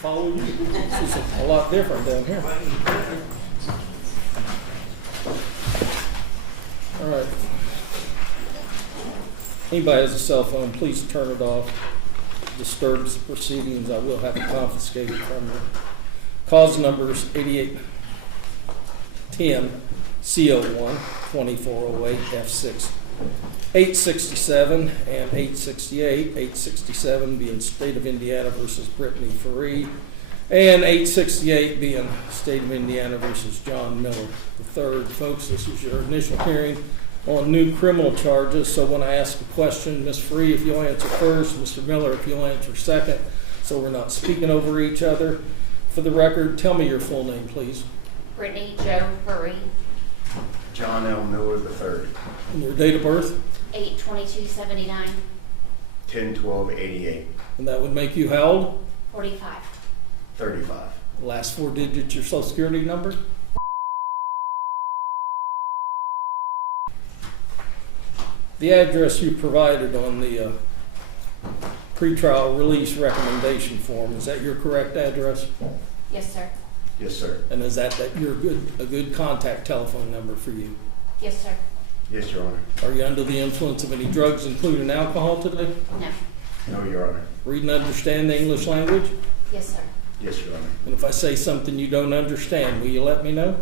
follow you. This is a lot different down here. All right. Anybody has a cell phone, please turn it off. Disturbs the proceedings, I will have to confiscate it from you. Cause numbers 8810 CO1 2408 F6 867 and 868. 867 being State of Indiana versus Brittany Feree, and 868 being State of Indiana versus John Miller III. Folks, this is your initial hearing on new criminal charges. So when I ask a question, Ms. Feree, if you'll answer first, Mr. Miller, if you'll answer second, so we're not speaking over each other. For the record, tell me your full name, please. Brittany Jo Feree. John L. Miller III. And your date of birth? 8/22/79. 10/12/88. And that would make you how old? 45. 35. Last four digits, your social security number? The address you provided on the pretrial release recommendation form, is that your correct address? Yes, sir. Yes, sir. And is that a good contact telephone number for you? Yes, sir. Yes, Your Honor. Are you under the influence of any drugs, including alcohol today? No. No, Your Honor. Read and understand the English language? Yes, sir. Yes, Your Honor. And if I say something you don't understand, will you let me know?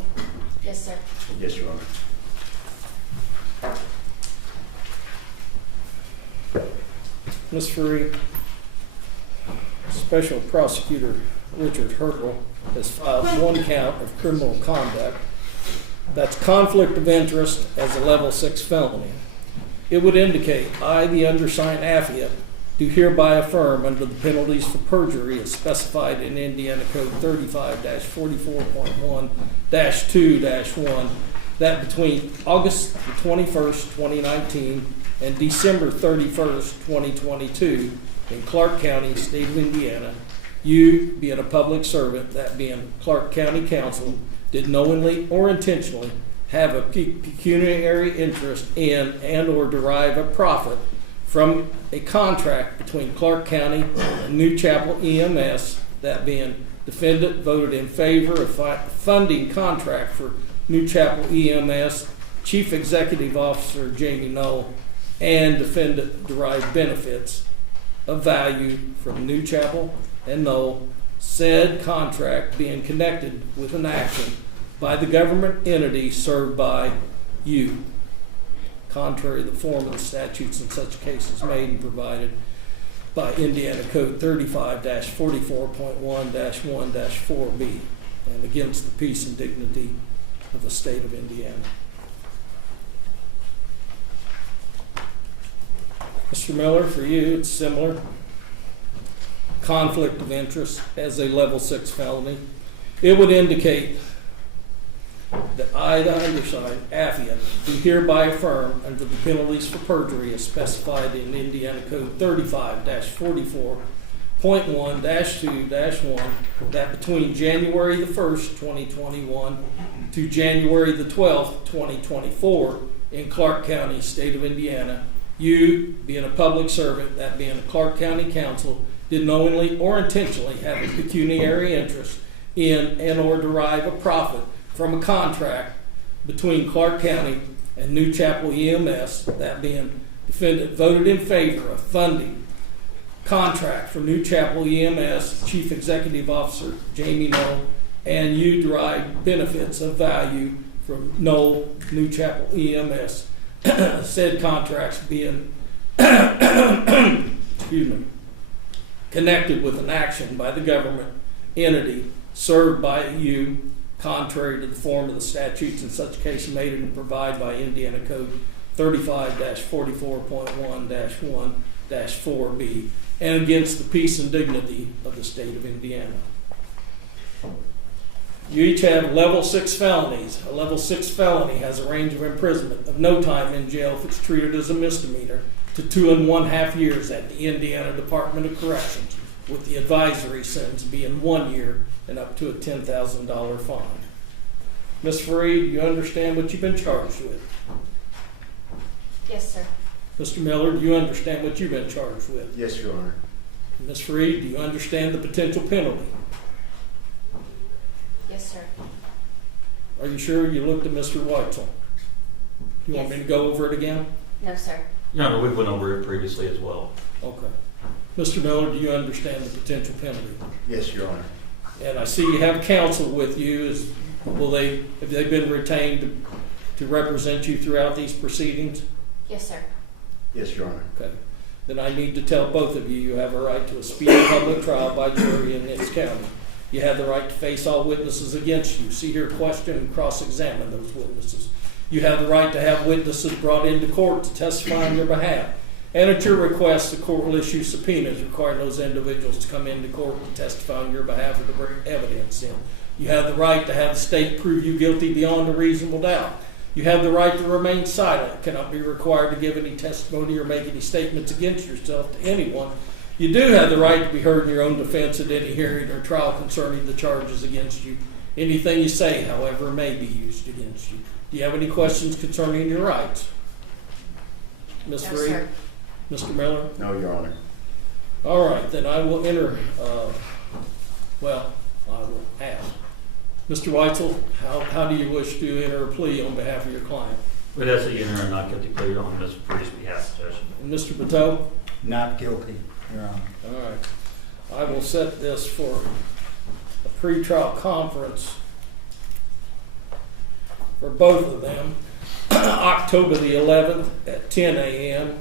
Yes, sir. Yes, Your Honor. Ms. Feree, Special Prosecutor Richard Hurtle has filed one count of criminal conduct. That's conflict of interest as a level 6 felony. It would indicate, I, the undersigned affiant, do hereby affirm under the penalties for perjury as specified in Indiana Code 35-44.1-2-1 that between August the 21st, 2019 and December 31st, 2022 in Clark County, State of Indiana, you, being a public servant, that being Clark County Council, did knowingly or intentionally have a pecuniary interest in and or derive a profit from a contract between Clark County and New Chapel EMS, that being defendant voted in favor of funding contract for New Chapel EMS, Chief Executive Officer Jamie Noel, and defendant derived benefits of value from New Chapel and Noel, said contract being connected with an action by the government entity served by you, contrary to the form of the statutes in such cases made and provided by Indiana Code 35-44.1-1-4B, and against the peace and dignity of the state of Indiana. Mr. Miller, for you, it's similar. Conflict of interest as a level 6 felony. It would indicate that I, the undersigned affiant, do hereby affirm under the penalties for perjury as specified in Indiana Code 35-44.1-2-1 that between January the 1st, 2021 to January the 12th, 2024 in Clark County, State of Indiana, you, being a public servant, that being a Clark County Council, did knowingly or intentionally have a pecuniary interest in and or derive a profit from a contract between Clark County and New Chapel EMS, that being defendant voted in favor of funding contract for New Chapel EMS, Chief Executive Officer Jamie Noel, and you derived benefits of value from Noel, New Chapel EMS, said contracts being excuse me, connected with an action by the government entity served by you, contrary to the form of the statutes in such case made and provided by Indiana Code 35-44.1-1-4B, and against the peace and dignity of the state of Indiana. You each have level 6 felonies. A level 6 felony has a range of imprisonment of no time in jail if it's treated as a misdemeanor to 2 1/2 years at the Indiana Department of Corrections, with the advisory sentence being 1 year and up to a $10,000 fine. Ms. Feree, do you understand what you've been charged with? Yes, sir. Mr. Miller, do you understand what you've been charged with? Yes, Your Honor. Ms. Feree, do you understand the potential penalty? Yes, sir. Are you sure you looked at Mr. Weitzel? You want me to go over it again? No, sir. No, we went over it previously as well. Okay. Mr. Miller, do you understand the potential penalty? Yes, Your Honor. And I see you have counsel with you. Have they been retained to represent you throughout these proceedings? Yes, sir. Yes, Your Honor. Okay. Then I need to tell both of you have a right to a speedy public trial by jury in this county. You have the right to face all witnesses against you, see, hear, question, and cross-examine those witnesses. You have the right to have witnesses brought into court to testify on your behalf. And at your request, the court will issue subpoenas requiring those individuals to come into court to testify on your behalf or to bring evidence in. You have the right to have the state prove you guilty beyond a reasonable doubt. You have the right to remain silent, cannot be required to give any testimony or make any statements against yourself to anyone. You do have the right to be heard in your own defense at any hearing or trial concerning the charges against you. Anything you say, however, may be used against you. Do you have any questions concerning your rights? Ms. No, Feree? sir. Mr. Miller? No, Your Honor. All right, then I will enter, I will ask. Mr. Weitzel, how do you wish to enter a plea on behalf of your client? We'd ask that you enter and not get declared on Ms. Feree's behalf, Judge. And Mr. Bateau? Not guilty, Your Honor. All right. I will set this for a pretrial conference for both of them, October the 11th at 10 a.m.,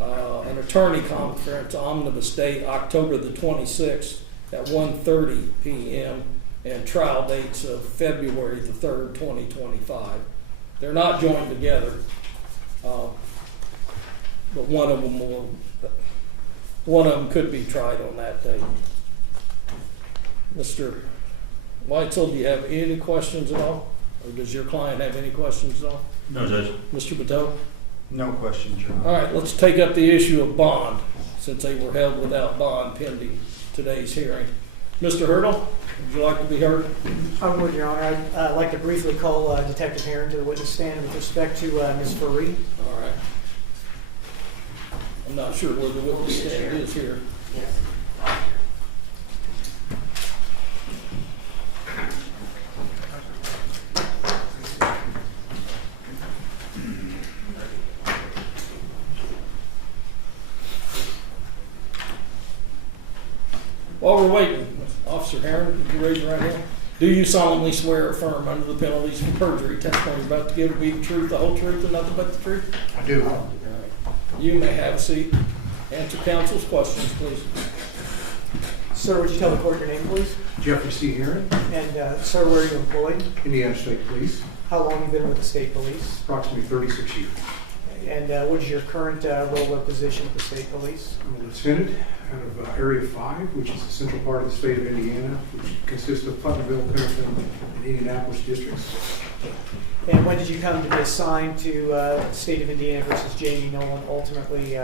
an attorney conference, omnibus date, October the 26th at 1:30 p.m., and trial dates of February the 3rd, 2025. They're not joined together, but one of them could be tried on that date. Mr. Weitzel, do you have any questions at all? Or does your client have any questions at all? No, Judge. Mr. Bateau? No questions, Your Honor. All right, let's take up the issue of bond, since they were held without bond pending today's hearing. Mr. Hurdle, would you like to be heard? I would, Your Honor. I'd like to briefly call Detective Herron to the witness stand with respect to Ms. Feree. All right. I'm not sure where the witness stand is here. Yes. While we're waiting, Officer Herron, would you raise your right hand? Do you solemnly swear or affirm under the penalties of perjury testimony you're about to give to be the truth, the whole truth, and nothing but the truth? I do. All right. You may have a seat. Answer counsel's questions, please. Sir, would you tell the court your name, please? Jeffrey C. Herron, And, sir, where are you employed? Indiana State Police, How long have you been with the state police? approximately 36 years. And what is your current role or position with the state police? I'm a lieutenant out of Area 5, which is the central part of the state of Indiana, which consists of Putnamville, Pendleton, and Indianapolis districts. And when did you come to be assigned to the state of Indiana versus Jamie Noel and ultimately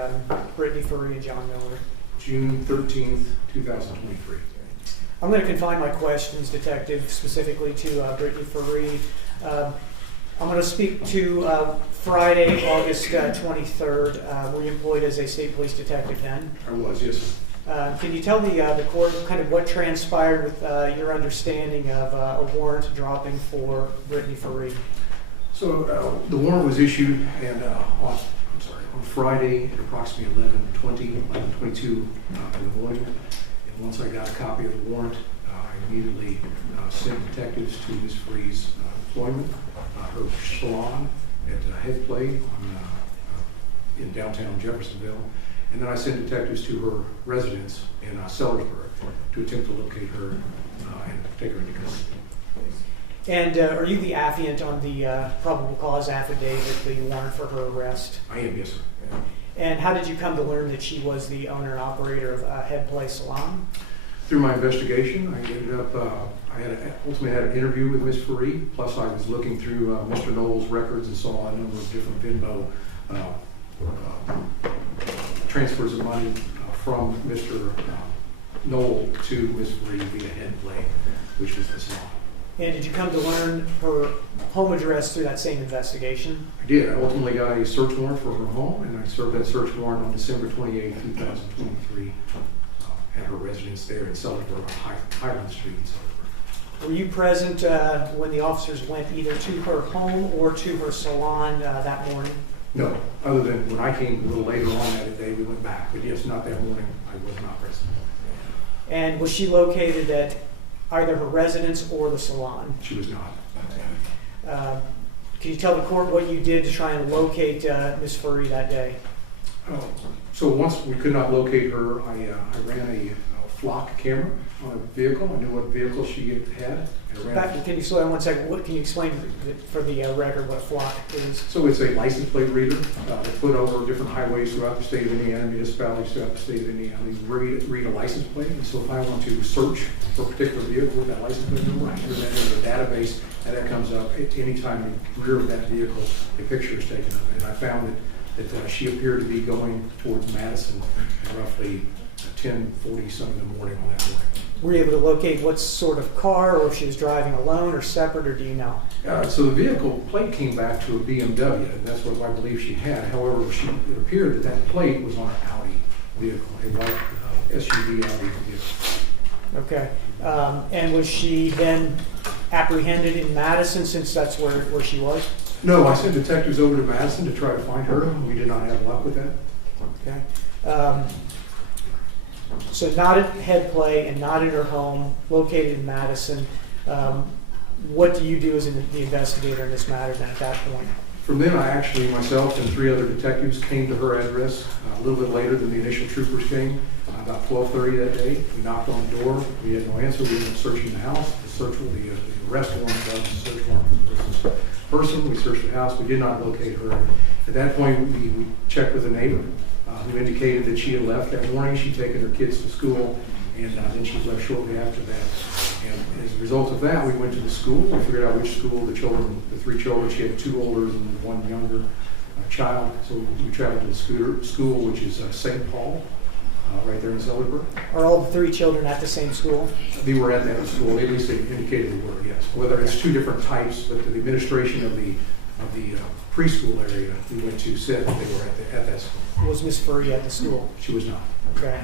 Brittany Feree and John Miller? June 13th, 2023. I'm going to confine my questions, Detective, specifically to Brittany Feree. I'm going to speak to Friday, August 23rd. Were you employed as a state police detective then? I was, yes, sir. Can you tell the court kind of what transpired with your understanding of a warrant dropping for Brittany Feree? So the warrant was issued and on Friday at approximately 11:22 in the morning. And once I got a copy of the warrant, I immediately sent detectives to Ms. Feree's employment, her salon at Head Play in downtown Jeffersonville. And then I sent detectives to her residence in Sellersburg to attempt to locate her and take her into custody. And are you the affiant on the probable cause affidavit, the warrant for her arrest? I am, yes, sir. And how did you come to learn that she was the owner and operator of Head Play Salon? Through my investigation, I ended up, ultimately had an interview with Ms. Feree, plus I was looking through Mr. Noel's records and saw a number of different Venmo transfers of money from Mr. Noel to Ms. Feree via Head Play, which was the salon. And did you come to learn her home address through that same investigation? I did. I ultimately got a search warrant for her home, and I served that search warrant on December 28, 2023, at her residence there in Sellersburg, on Highland Street in Sellersburg. Were you present when the officers went either to her home or to her salon that morning? No, other than when I came a little later on that day, we went back. But yes, not that morning, I was not present. And was she located at either her residence or the salon? She was not. Can you tell the court what you did to try and locate Ms. Feree that day? So once we could not locate her, I ran a flock camera on a vehicle. I knew what vehicle she had. Can you slow down 1 second? What can you explain for the record what flock is? So it's a license plate reader that's put over different highways throughout the state of Indiana, municipalities throughout the state of Indiana. They read a license plate, and so if I want to search for a particular vehicle with that license plate number, I enter that into the database, and that comes up at any time in the rear of that vehicle, a picture is taken of it. And I found that she appeared to be going towards Madison at roughly 10:40 some in the morning on that morning. Were you able to locate what sort of car, or if she was driving alone or separate, or do you know? So the vehicle plate came back to a BMW, and that's what I believe she had. However, it appeared that plate was on an Audi vehicle, a white SUV Audi vehicle. Okay. And was she then apprehended in Madison, since that's where she was? No, I sent detectives over to Madison to try to find her. We did not have luck with that. Okay. So not at head play and not in her home, located in Madison. What do you do as the investigator in this matter then at that point? From then, I actually, myself and 3 other detectives came to her address a little bit later than the initial troopers came, about 12:30 that day. We knocked on the door. We had no answer. We ended up searching the house. The search with the arrest warrant, the search warrant for the person. We searched the house. We did not locate her. At that point, we checked with a neighbor who indicated that she had left that morning. She'd taken her kids to school, and then she left shortly after that. And as a result of that, we went to the school. We figured out which school the 3 children, she had 2 olders and 1 younger child. So we traveled to the school, which is St. Paul, right there in Sellersburg. Are all the 3 children at the same school? They were at that school. At least they indicated they were, yes. Whether it's 2 different types, but the administration of the preschool area we went to said that they were at that school. Was Ms. Feree at the school? She was not. Okay.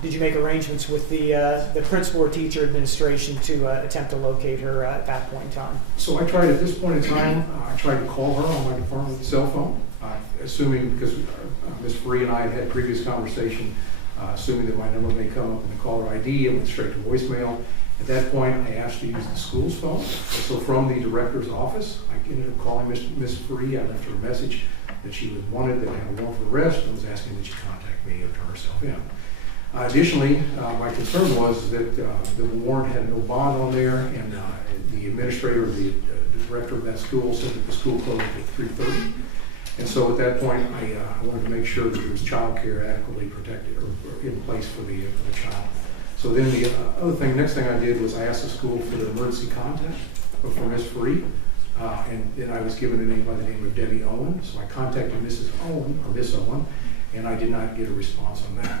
Did you make arrangements with the principal or teacher administration to attempt to locate her at that point in time? So I tried, at this point in time, I tried to call her on my department cell phone, assuming, because Ms. Feree and I had previous conversation, assuming that my number may come up in the caller ID, it went straight to voicemail. At that point, I asked to use the school's phone. So from the director's office, I ended up calling Ms. Feree. I left her a message that she was wanted, that I had a warrant for arrest, and was asking that she contact me or turn herself in. Additionally, my concern was that the warrant had no bond on there, and the administrator, the director of that school, said that the school closed at 3:30. And so at that point, I wanted to make sure that there was child care adequately protected or in place for the child. So then the next thing I did was I asked the school for the emergency contact for Ms. Feree. And then I was given a name by the name of Debbie Owen. So I contacted Mrs. Owen, or Miss Owen, and I did not get a response on that.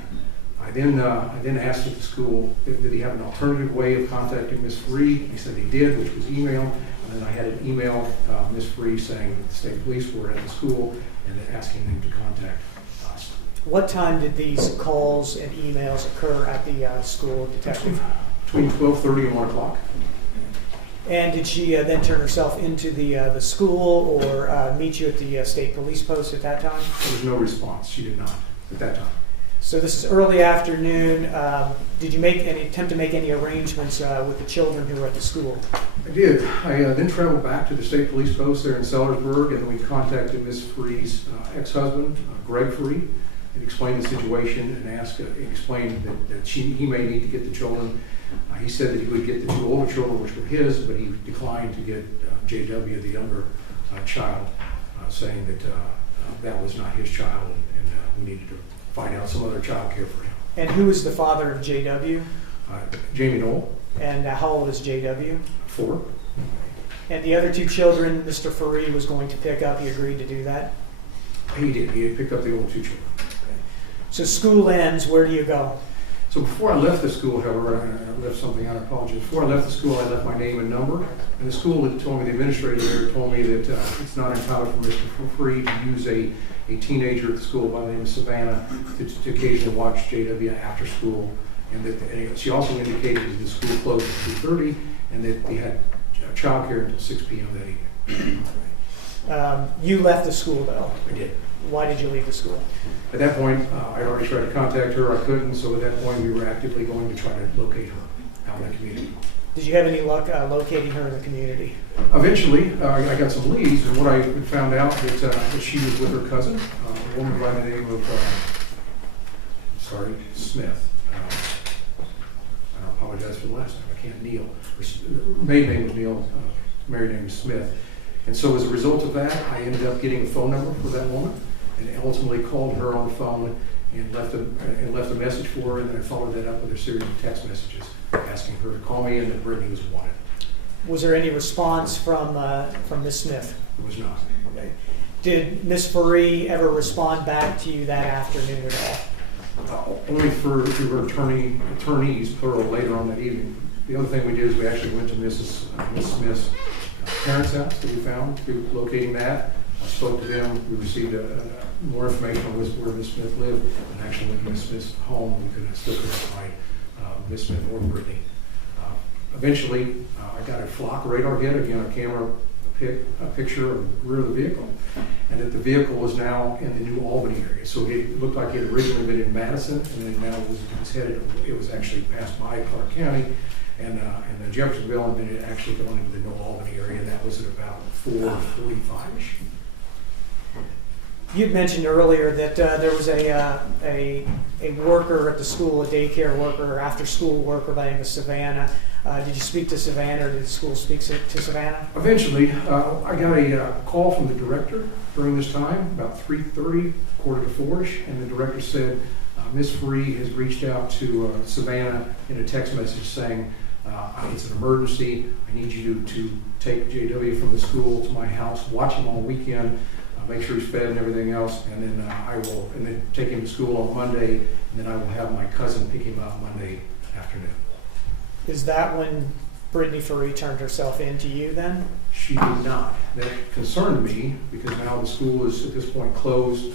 I then asked at the school, did he have an alternative way of contacting Ms. Feree? He said he did, which was email. And then I had an email Ms. Feree saying that the state police were at the school and asking them to contact us. What time did these calls and emails occur at the school, detective? Between 12:30 and 1 o'clock. And did she then turn herself into the school or meet you at the state police post at that time? There was no response. She did not at that time. So this is early afternoon. Did you attempt to make any arrangements with the children who were at the school? I did. I then traveled back to the state police post there in Sellersburg, and we contacted Ms. Feree's ex-husband, Greg Feree, and explained the situation and explained that he may need to get the children. He said that he would get the 2 older children, which were his, but he declined to get JW, the younger child, saying that that was not his child, and we needed to find out some other child care for him. And who is the father of JW? Jamie Noel. And how old is JW? 4. And the other 2 children Mr. Feree was going to pick up, he agreed to do that? He did. He had picked up the older 2 children. So school ends, where do you go? So before I left the school, however, I left something out, I apologize. Before I left the school, I left my name and number. And the school had told me, the administrator there told me that it's not entitled for Mr. Feree to use a teenager at the school by the name of Savannah to occasionally watch JW after school and that she also indicated that the school closed at 2:30 and that they had childcare until 6 p.m. that evening. You left the school though. I did. Why did you leave the school? At that point, I already tried to contact her. I couldn't, so at that point, we were actively going to try to locate her out in the community. Did you have any luck locating her in the community? Eventually, I got some leads, and what I found out that she was with her cousin, a woman by the name of, Smith. I apologize for the last name. I can't, Neil. Her maiden name was Neil, married name was Smith. And so as a result of that, I ended up getting a phone number for that woman, and ultimately called her on the phone and left a message for her, and then I followed that up with a series of text messages asking her to call me and that Brittany was wanted. Was there any response from Ms. Smith? It was not. Okay. Did Ms. Feree ever respond back to you that afternoon at all? Only for her attorneys, plural, later on that evening. The other thing we did is we actually went to Ms. Smith's parents' house that we found through locating that. I spoke to them. We received more information on where Ms. Smith lived, and actually went to Ms. Smith's home. We still couldn't find Ms. Smith or Brittany. Eventually, I got a flock radar hit, again, a camera a picture of the rear of the vehicle, and that the vehicle was now in the New Albany area. So it looked like it had originally been in Madison, and then now was headed, it was actually passed by Clark County and Jeffersonville, and then it actually going into the New Albany area, and that was at about 4:45-ish. You'd mentioned earlier that there was a worker at the school, a daycare worker, after school worker by the name of Savannah. Did you speak to Savannah, or did the school speak to Savannah? Eventually, I got a call from the director during this time, about 3:30, 3:45-ish, and the director said, Ms. Feree has reached out to Savannah in a text message saying, it's an emergency. I need you to take JW from the school to my house, watch him all weekend, make sure he's fed and everything else, and then take him to school on Monday, and then I will have my cousin pick him up Monday afternoon. Is that when Brittany Feree turned herself in to you then? She did not. That concerned me because now the school is at this point closed.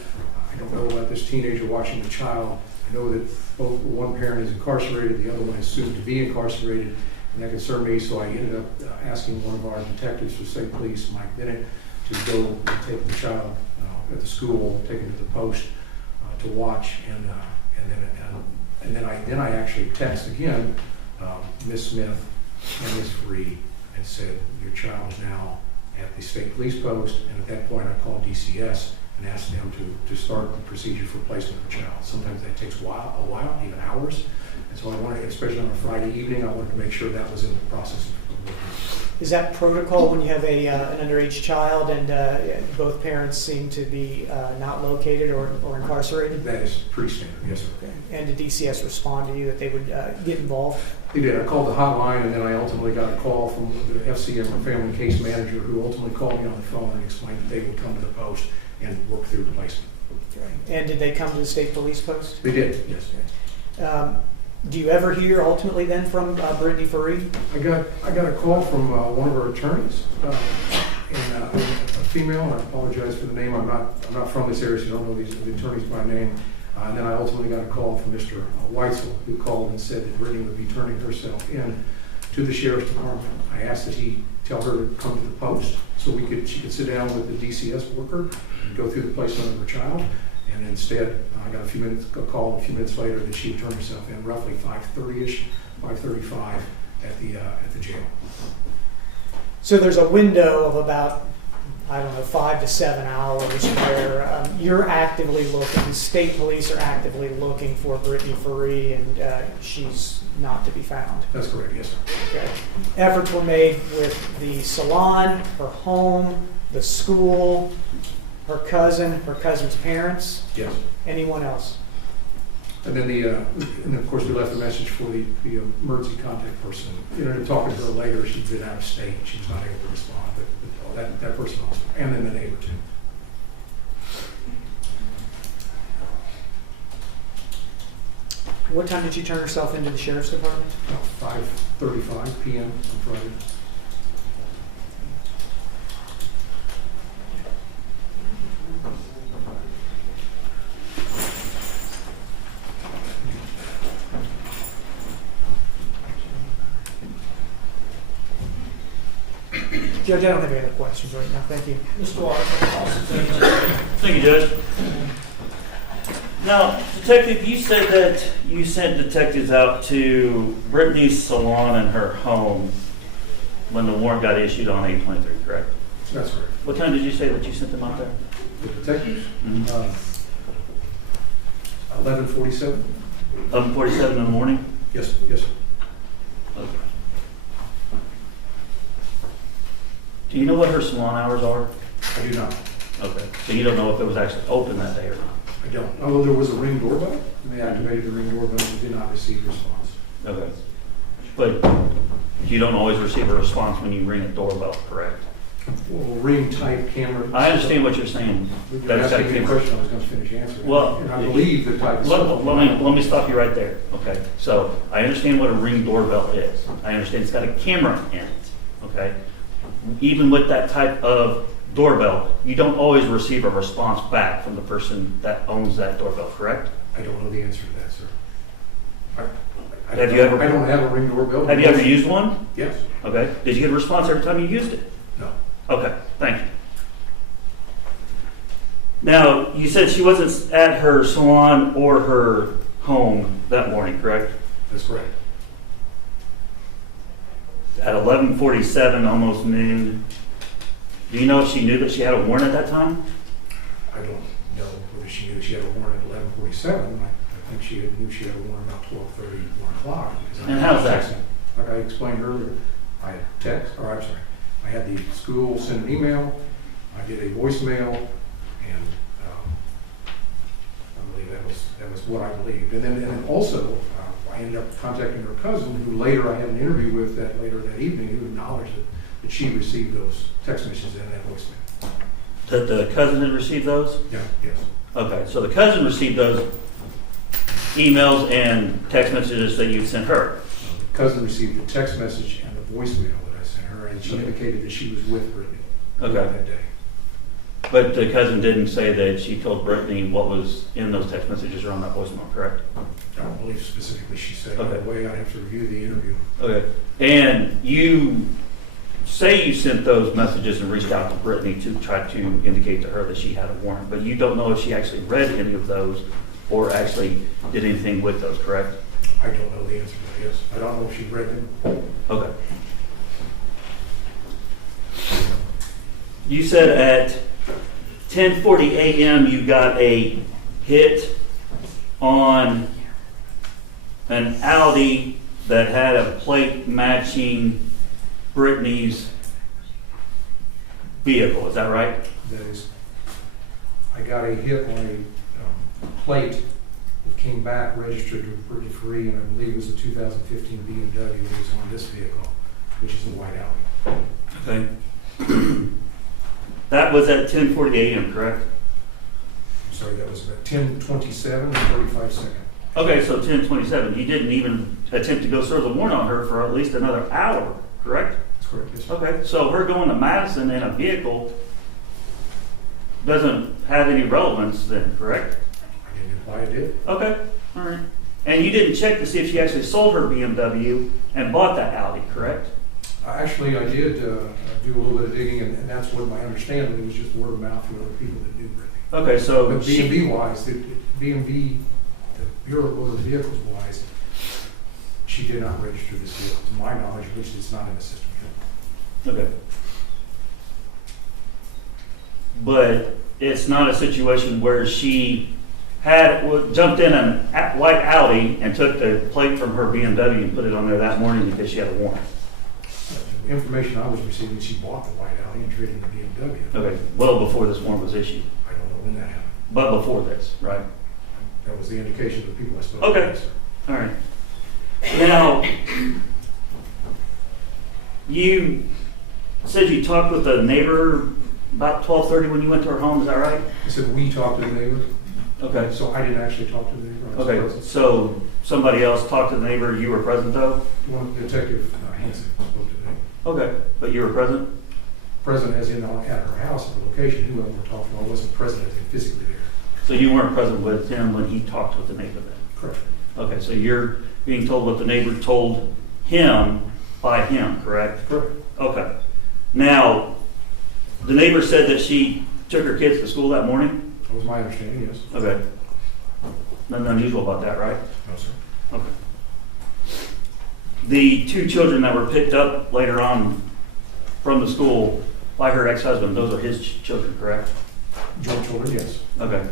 I don't know about this teenager watching the child. I know that both one parent is incarcerated, the other one is soon to be incarcerated, and that concerned me, so I ended up asking one of our detectives for state police, Mike Bennett, to go and take the child at the school, take him to the post to watch, and then I actually texted again Ms. Smith and Ms. Feree and said, your child is now at the state police post, and at that point I called DCS and asked them to start the procedure for placement of the child. Sometimes that takes a while, even hours, and so I wanted, especially on a Friday evening, I wanted to make sure that was in the process of working. Is that protocol when you have an underage child and both parents seem to be not located or incarcerated? That is pretty standard, yes, sir. Okay. And did DCS respond to you that they would get involved? They did. I called the hotline, and then I ultimately got a call from the FCM, or family case manager, who ultimately called me on the phone and explained that they would come to the post and work through the placement. Okay. And did they come to the state police post? They did, yes. Okay. Do you ever hear ultimately then from Brittany Feree? I got a call from one of our attorneys, and a female, and I apologize for the name. I'm not from this area, so I don't know the attorneys by name. And then I ultimately got a call from Mr. Weitzel, who called and said that Brittany would be turning herself in to the sheriff's department. I asked that he tell her to come to the post so she could sit down with the DCS worker and go through the placement of her child. And instead, I got a call a few minutes later that she had turned herself in roughly 5:30-ish, 5:35 at the jail. So there's a window of about, 5 to 7 hours where you're actively looking, state police are actively looking for Brittany Feree, and she's not to be found. That's correct, yes, sir. Okay. Efforts were made with the salon, her home, the school, her cousin's parents. Yes. Anyone else? And then of course we left a message for the emergency contact person. Talking to her later, she'd been out of state. She was not able to respond. But that person also, and then the neighbor too. What time did she turn herself into the sheriff's department? About 5:35 p.m. on Friday. Judge, I don't have any other questions right now. Thank you. Mr. Washington. Thank you, Judge. Now, Detective, you said that you sent detectives out to Brittany's salon and her home when the warrant got issued on 8/23, correct? That's right. What time did you say that you sent them out there? The detectives, Mhm. 11:47? 11:47 in the morning? Yes, yes, sir. Okay. Do you know what her salon hours are? I do not. Okay. So you don't know if it was actually open that day or not? I don't. Although there was a ring doorbell, and they activated the ring doorbell and did not receive response. Okay. But you don't always receive a response when you ring a doorbell, correct? Well, ring type camera. I understand what you're saying. You're That's asking me a got question I was going to finish answering. Well, and I believe the type of. Let me stop you right there. Okay. So I understand what a ring doorbell is. I understand it's got a camera in it. Okay. Even with that type of doorbell, you don't always receive a response back from the person that owns that doorbell, correct? I don't know the answer to that, sir. Have you ever- I don't have a ring doorbell. Have you ever used one? Yes. Okay. Did you get a response every time you used it? No. Okay, thank you. Now, you said she wasn't at her salon or her home that morning, correct? That's correct. At 11:47, almost noon. Do you know if she knew that she had a warrant at that time? I don't know whether she knew she had a warrant at 11:47. I think she knew she had a warrant about 12:30, 1 o'clock. because I And how's that? texted. Like I explained earlier, I had I had the school send an email, I did a voicemail, and I believe that was what I believed. And then also, I ended up contacting her cousin, who later I had an interview with later that evening, who acknowledged that she received those text messages and that voicemail. That the cousin had received those? Yeah, yes. Okay, so the cousin received those emails and text messages that you sent her. Cousin received the text message and the voicemail that I sent her, and she indicated that she was with Brittany Okay. that day. But the cousin didn't say that she told Brittany what was in those text messages or on that voicemail, correct? I don't believe specifically she said. Okay. By the way, I'd have to review the interview. Okay. And you say you sent those messages and reached out to Brittany to try to indicate to her that she had a warrant, but you don't know if she actually read any of those or actually did anything with those, correct? I don't know the answer to that, yes. I don't know if she read them. Okay. You said at 10:40 a.m. you got a hit on an Audi that had a plate matching Brittany's vehicle. Is that right? That is, I got a hit on a plate that came back registered to Brittany Feree, and I believe it was a 2015 BMW that was on this vehicle, which is a white Audi. Okay. That was at 10:40 a.m., correct? I'm sorry, that was about 10:27 and 35 seconds. Okay, so 10:27. You didn't even attempt to go serve the warrant on her for at least another hour, correct? That's correct, yes, sir. Okay, so her going to Madison in a vehicle doesn't have any relevance then, correct? I didn't imply it did. Okay, all right. And you didn't check to see if she actually sold her BMW and bought that Audi, correct? Actually, I did do a little bit of digging, and that's what my understanding, it was just word of mouth from other people that knew Brittany. Okay, so But B&B wise, the Bureau of Motor Vehicles wise, she did not register this vehicle, to my knowledge, which it's not in the system yet. Okay. But it's not a situation where she jumped in a white Audi and took the plate from her BMW and put it on there that morning because she had a warrant. The information I was receiving, she bought the white Audi and traded in the BMW. Okay, well before this warrant was issued, I don't know when that happened. but before this, right? That was the indication of the people I spoke Okay. to. Yes, sir. All right. Now, you said you talked with a neighbor about 12:30 when you went to her home, is that right? I said, we talked to the neighbor, Okay. so I didn't actually talk to the neighbor. I was Okay, present. so somebody else talked to the neighbor, you were present though? One Detective Hanson spoke to the neighbor. Okay, but you were present? Present as in at her house at the location, whoever we're talking about wasn't present as in physically there. So you weren't present with him when he talked with the neighbor then? Correct. Okay, so you're being told what the neighbor told him by him, correct? Correct. Okay. Now, the neighbor said that she took her kids to school that morning? That was my understanding, yes. Okay. Nothing unusual about that, right? No, sir. Okay. The two children that were picked up later on from the school by her ex-husband, those are his children, correct? Joint children, yes. Okay.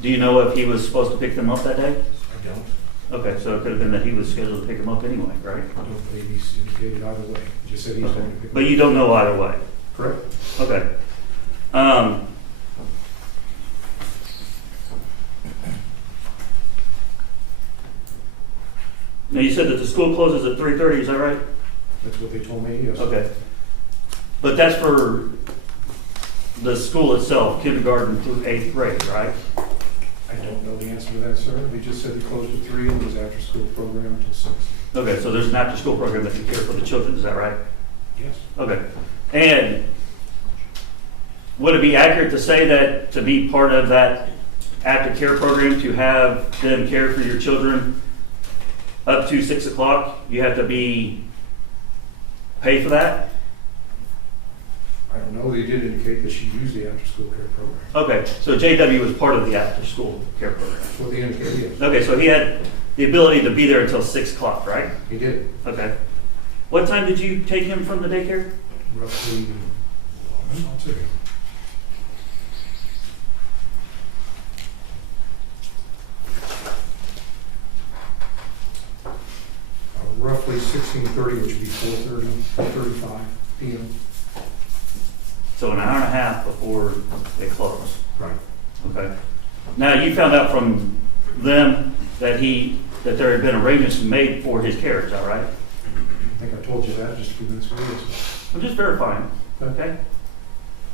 Do you know if he was supposed to pick them up that day? I don't. Okay, so it could have been that he was scheduled to pick them up anyway, right? I don't believe he's indicated either way. He just said he's Okay. going to pick But you don't know either way? Correct. Okay. Now, you said that the school closes at 3:30, is that right? That's what they told me, yes. Okay. But that's for the school itself, kindergarten through 8th grade, right? I don't know the answer to that, sir. They just said they closed at 3 and it was after-school program until 6. Okay, so there's an after-school program that can care for the children, is that right? Yes. Okay. And would it be accurate to say that to be part of that after-care program, to have them care for your children up to 6 o'clock, you have to be paid for that? I don't know. They did indicate that she used the after-school care program. Okay, so JW was part of the after-school care program. That's what they indicated, yes. Okay, so he had the ability to be there until 6 o'clock, right? He did. Okay. What time did you take him from the daycare? Roughly, I'll tell you. Roughly 16:30, which would be 4:30, 4:35 p.m. So an hour and a half before they close. Right. Okay. Now, you found out from them that there had been arrangements made for his care, is that right? I think I told you that just a few minutes ago. Yes. I'm just verifying, okay?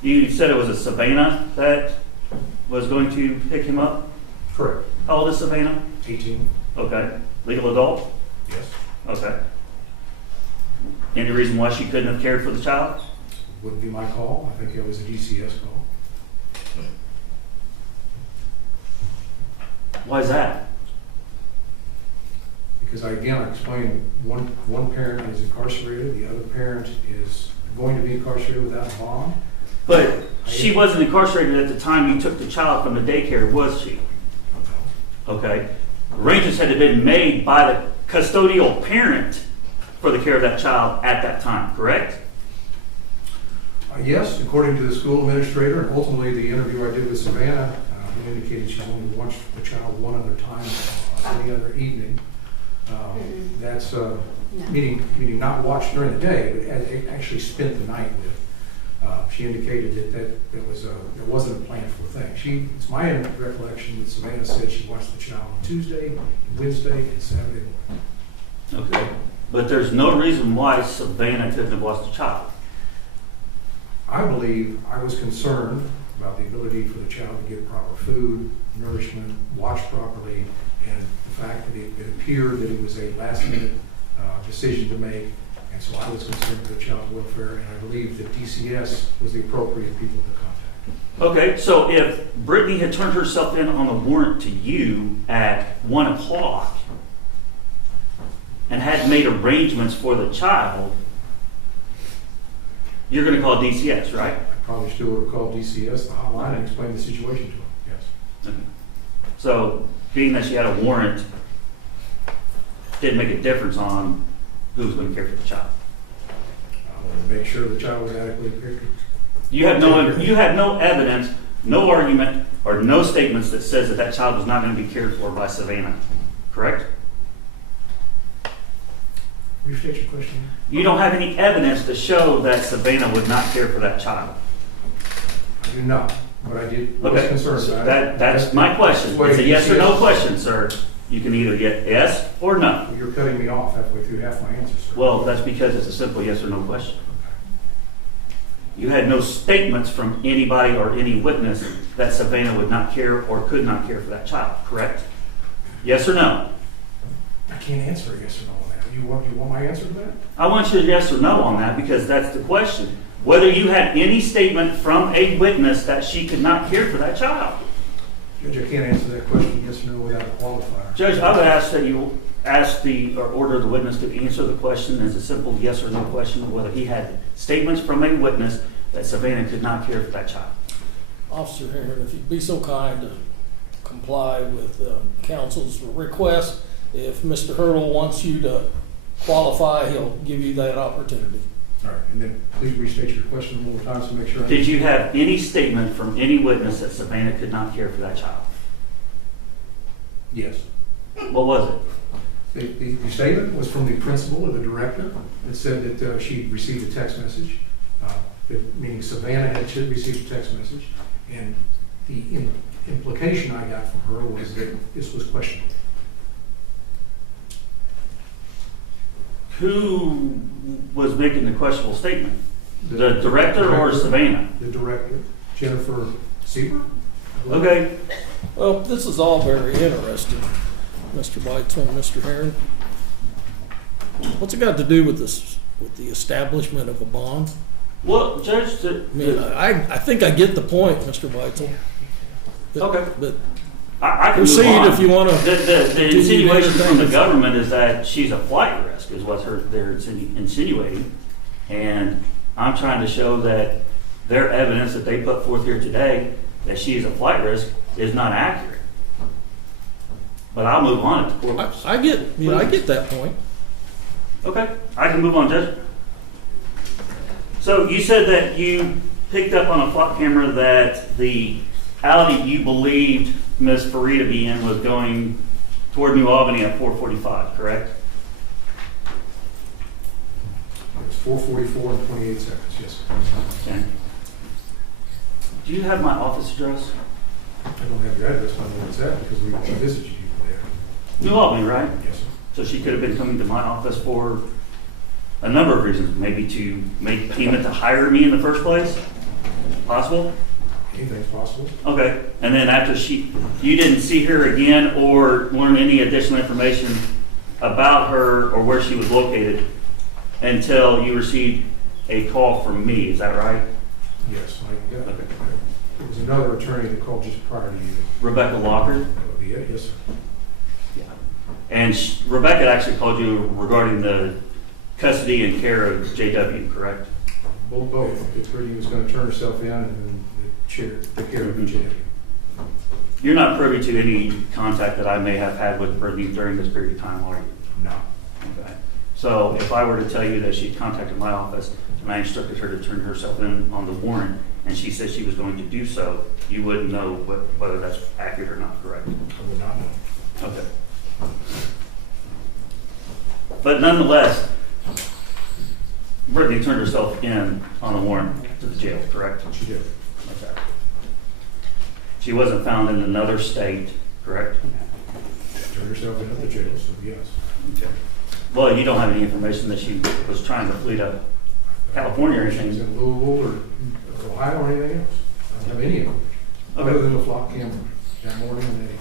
You said it was a Savannah that was going to pick him up? Correct. How old is Savannah? 18. Okay. Legal adult? Yes. Okay. Any reason why she couldn't have cared for the child? Wouldn't be my call. I think it was a DCS call. Why is that? Because I explained one parent is incarcerated, the other parent is going to be incarcerated without bond. But she wasn't incarcerated at the time you took the child from the daycare, was she? Okay. Arrangements had been made by the custodial parent for the care of that child at that time, correct? Yes, according to the school administrator, and ultimately the interview I did with Savannah, he indicated she only watched the child one other time any other evening. That's meaning not watched during the day, but actually spent the night with. She indicated that wasn't a planned for thing. It's my recollection that Savannah said she watched the child on Tuesday, Wednesday, and Saturday morning. Okay. But there's no reason why Savannah couldn't have watched the child. I believe I was concerned about the ability for the child to get proper food, nourishment, watched properly, and the fact that it appeared that it was a last-minute decision to make. And so I was concerned for the child's welfare, and I believe that DCS was the appropriate people to contact. Okay, so if Brittany had turned herself in on a warrant to you at 1 o'clock and had made arrangements for the child, you're going to call DCS, right? I probably still would have called DCS, the hotline, and explained the situation to them, yes. Okay. So, being that she had a warrant didn't make a difference on who was going to care for the child. I wanted to make sure the child was adequately cared for. You have no evidence, no argument, or no statements that says that child was not going to be cared for by Savannah, correct? Restate your question. You don't have any evidence to show that Savannah would not care for that child. I do not, but I did was Okay, concerned so about it. that's my question. It's a yes or no question, sir. You can either get yes or no. Well, you're cutting me off halfway through half my answer, sir. Well, that's because it's a simple yes or no question. You had no statements from anybody or any witness that Savannah would not care or could not care for that child, correct? Yes or no? I can't answer a yes or no on that. You want my answer to that? I want your yes or no on that because that's the question. Whether you had any statement from a witness that she could not care for that child. Judge, I can't answer that question yes or no without a qualifier. Judge, I would ask that you ask or order the witness to answer the question as a simple yes or no question of whether he had statements from a witness that Savannah could not care for that child. Officer Heron, if you'd be so kind to comply with counsel's request, if Mr. Hurdle wants you to qualify, he'll give you that opportunity. All right, and then please restate your question one more time to make sure. Did you have any statement from any witness that Savannah could not care for that child? Yes. What was it? The statement was from the principal or the director. It said that she received a text message, meaning Savannah had received a text message, and the implication I got from her was that this was questionable. Who was making the questionable statement? The director or Savannah? The director, Jennifer Sieber. Okay. Well, this is all very interesting, Mr. Weitzel and Mr. Heron. What's it got to do with this, with the establishment of a bond? Well, Judge, I mean, I think I get the point, Mr. Weitzel. But- Okay. But I can move proceed on. if you want to. The insinuation from the government is that she's a flight risk, is what they're insinuating. And I'm trying to show that their evidence that they put forth here today, that she is a flight risk, is not accurate. But I'll move on at the court. I get that point. Okay, I can move on, Judge. So you said that you picked up on a flock camera that the alley you believed Ms. Feree to be in was going toward New Albany at 4:45, correct? It's 4:44 and 28 seconds, yes. Okay. Do you have my office address? I don't have your address, I don't know where it's at, because we visited you there. New Albany, right? Yes, sir. So she could have been coming to my office for a number of reasons. Maybe to make payment to hire me in the first place? Possible? Anything's possible. Okay, and then after you didn't see her again or learn any additional information about her or where she was located until you received a call from me, is that right? Yes, Okay. there was another attorney that called just prior to you. Rebecca Locker? That would be it, yes, sir. Yeah. And Rebecca actually called you regarding the custody and care of JW, correct? Both. That Brittany was going to turn herself in and then the care of the jail. You're not privy to any contact that I may have had with Brittany during this period of time, are you? No. Okay. So if I were to tell you that she contacted my office and I instructed her to turn herself in on the warrant and she said she was going to do so, you wouldn't know whether that's accurate or not, correct? I would not know. Okay. But nonetheless, Brittany turned herself in on a warrant to the jail, correct? She did. Okay. She wasn't found in another state, correct? Turned herself in at the jail, so yes. Okay. Well, you don't have any information that she was trying to flee to California or She's anything? in Louisville or Ohio or anything else. I don't have any of them. Okay. Other than the flock camera that morning and day.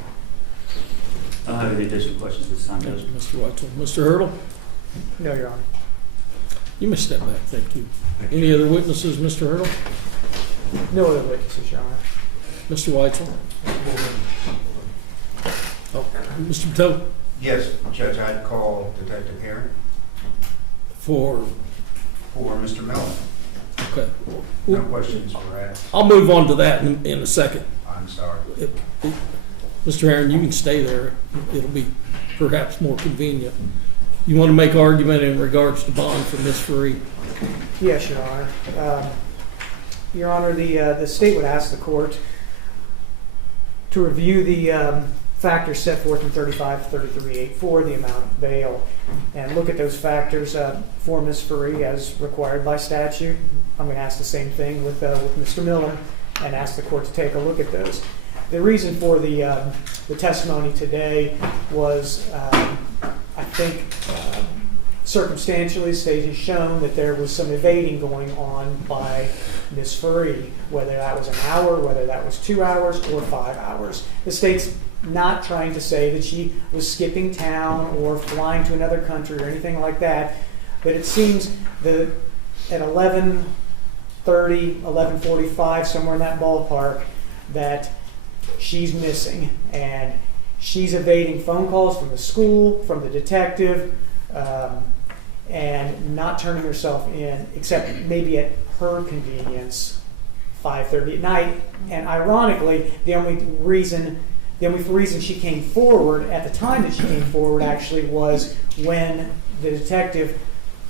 I don't have any additional questions this time, Judge. Mr. Weitzel. Mr. Hurdle, No, Your Honor. you may step back. Thank you. Thank you. Any other witnesses, Mr. Hurdle? No other witnesses, Your Honor. Mr. Weitzel? Oh, Mr. Patel? Yes, Judge, I'd call Detective Heron For, for Mr. Mellon. okay. No questions were asked. I'll move on to that in a second. I'm sorry. Mr. Aaron, you can stay there. It'll be perhaps more convenient. You want to make argument in regards to bond for Ms. Feree? Yes, Your Honor. Your Honor, the state would ask the court to review the factors set forth in 3533.8 the amount of bail and look at those factors for Ms. Feree as required by statute. I'm going to ask the same thing with Mr. Miller and ask the court to take a look at those. The reason for the testimony today was, I think, circumstantially, the state has shown that there was some evading going on by Ms. Feree, whether that was an hour, whether that was 2 hours or 5 hours. The state's not trying to say that she was skipping town or flying to another country or anything like that, but it seems that at 11:30, 11:45, somewhere in that ballpark, that she's missing. And She's evading phone calls from the school, from the detective, and not turning herself in, except maybe at her convenience, 5:30 at night. And ironically, the only reason she came forward at the time that she came forward actually was when the detective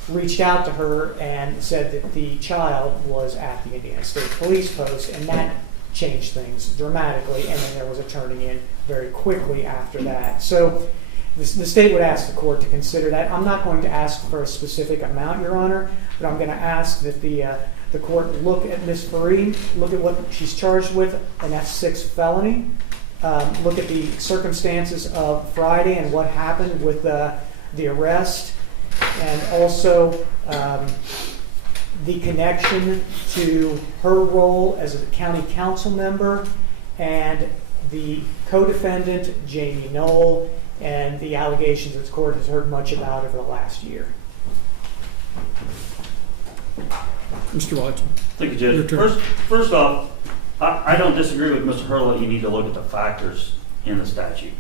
reached out to her and said that the child was at the Indiana State Police Post, and that changed things dramatically, and then there was a turning in very quickly after that. So the state would ask the court to consider that. I'm not going to ask for a specific amount, Your Honor, but I'm going to ask that the court look at Ms. Feree, look at what she's charged with, an F6 felony, look at the circumstances of Friday and what happened with the arrest, and also the connection to her role as a county council member and the co-defendant, Jamie Noel, and the allegations that the court has heard much about over the last year. Mr. Watson. Thank you, Your Judge. turn. First off, I don't disagree with Mr. Hurley. You need to look at the factors in the statute.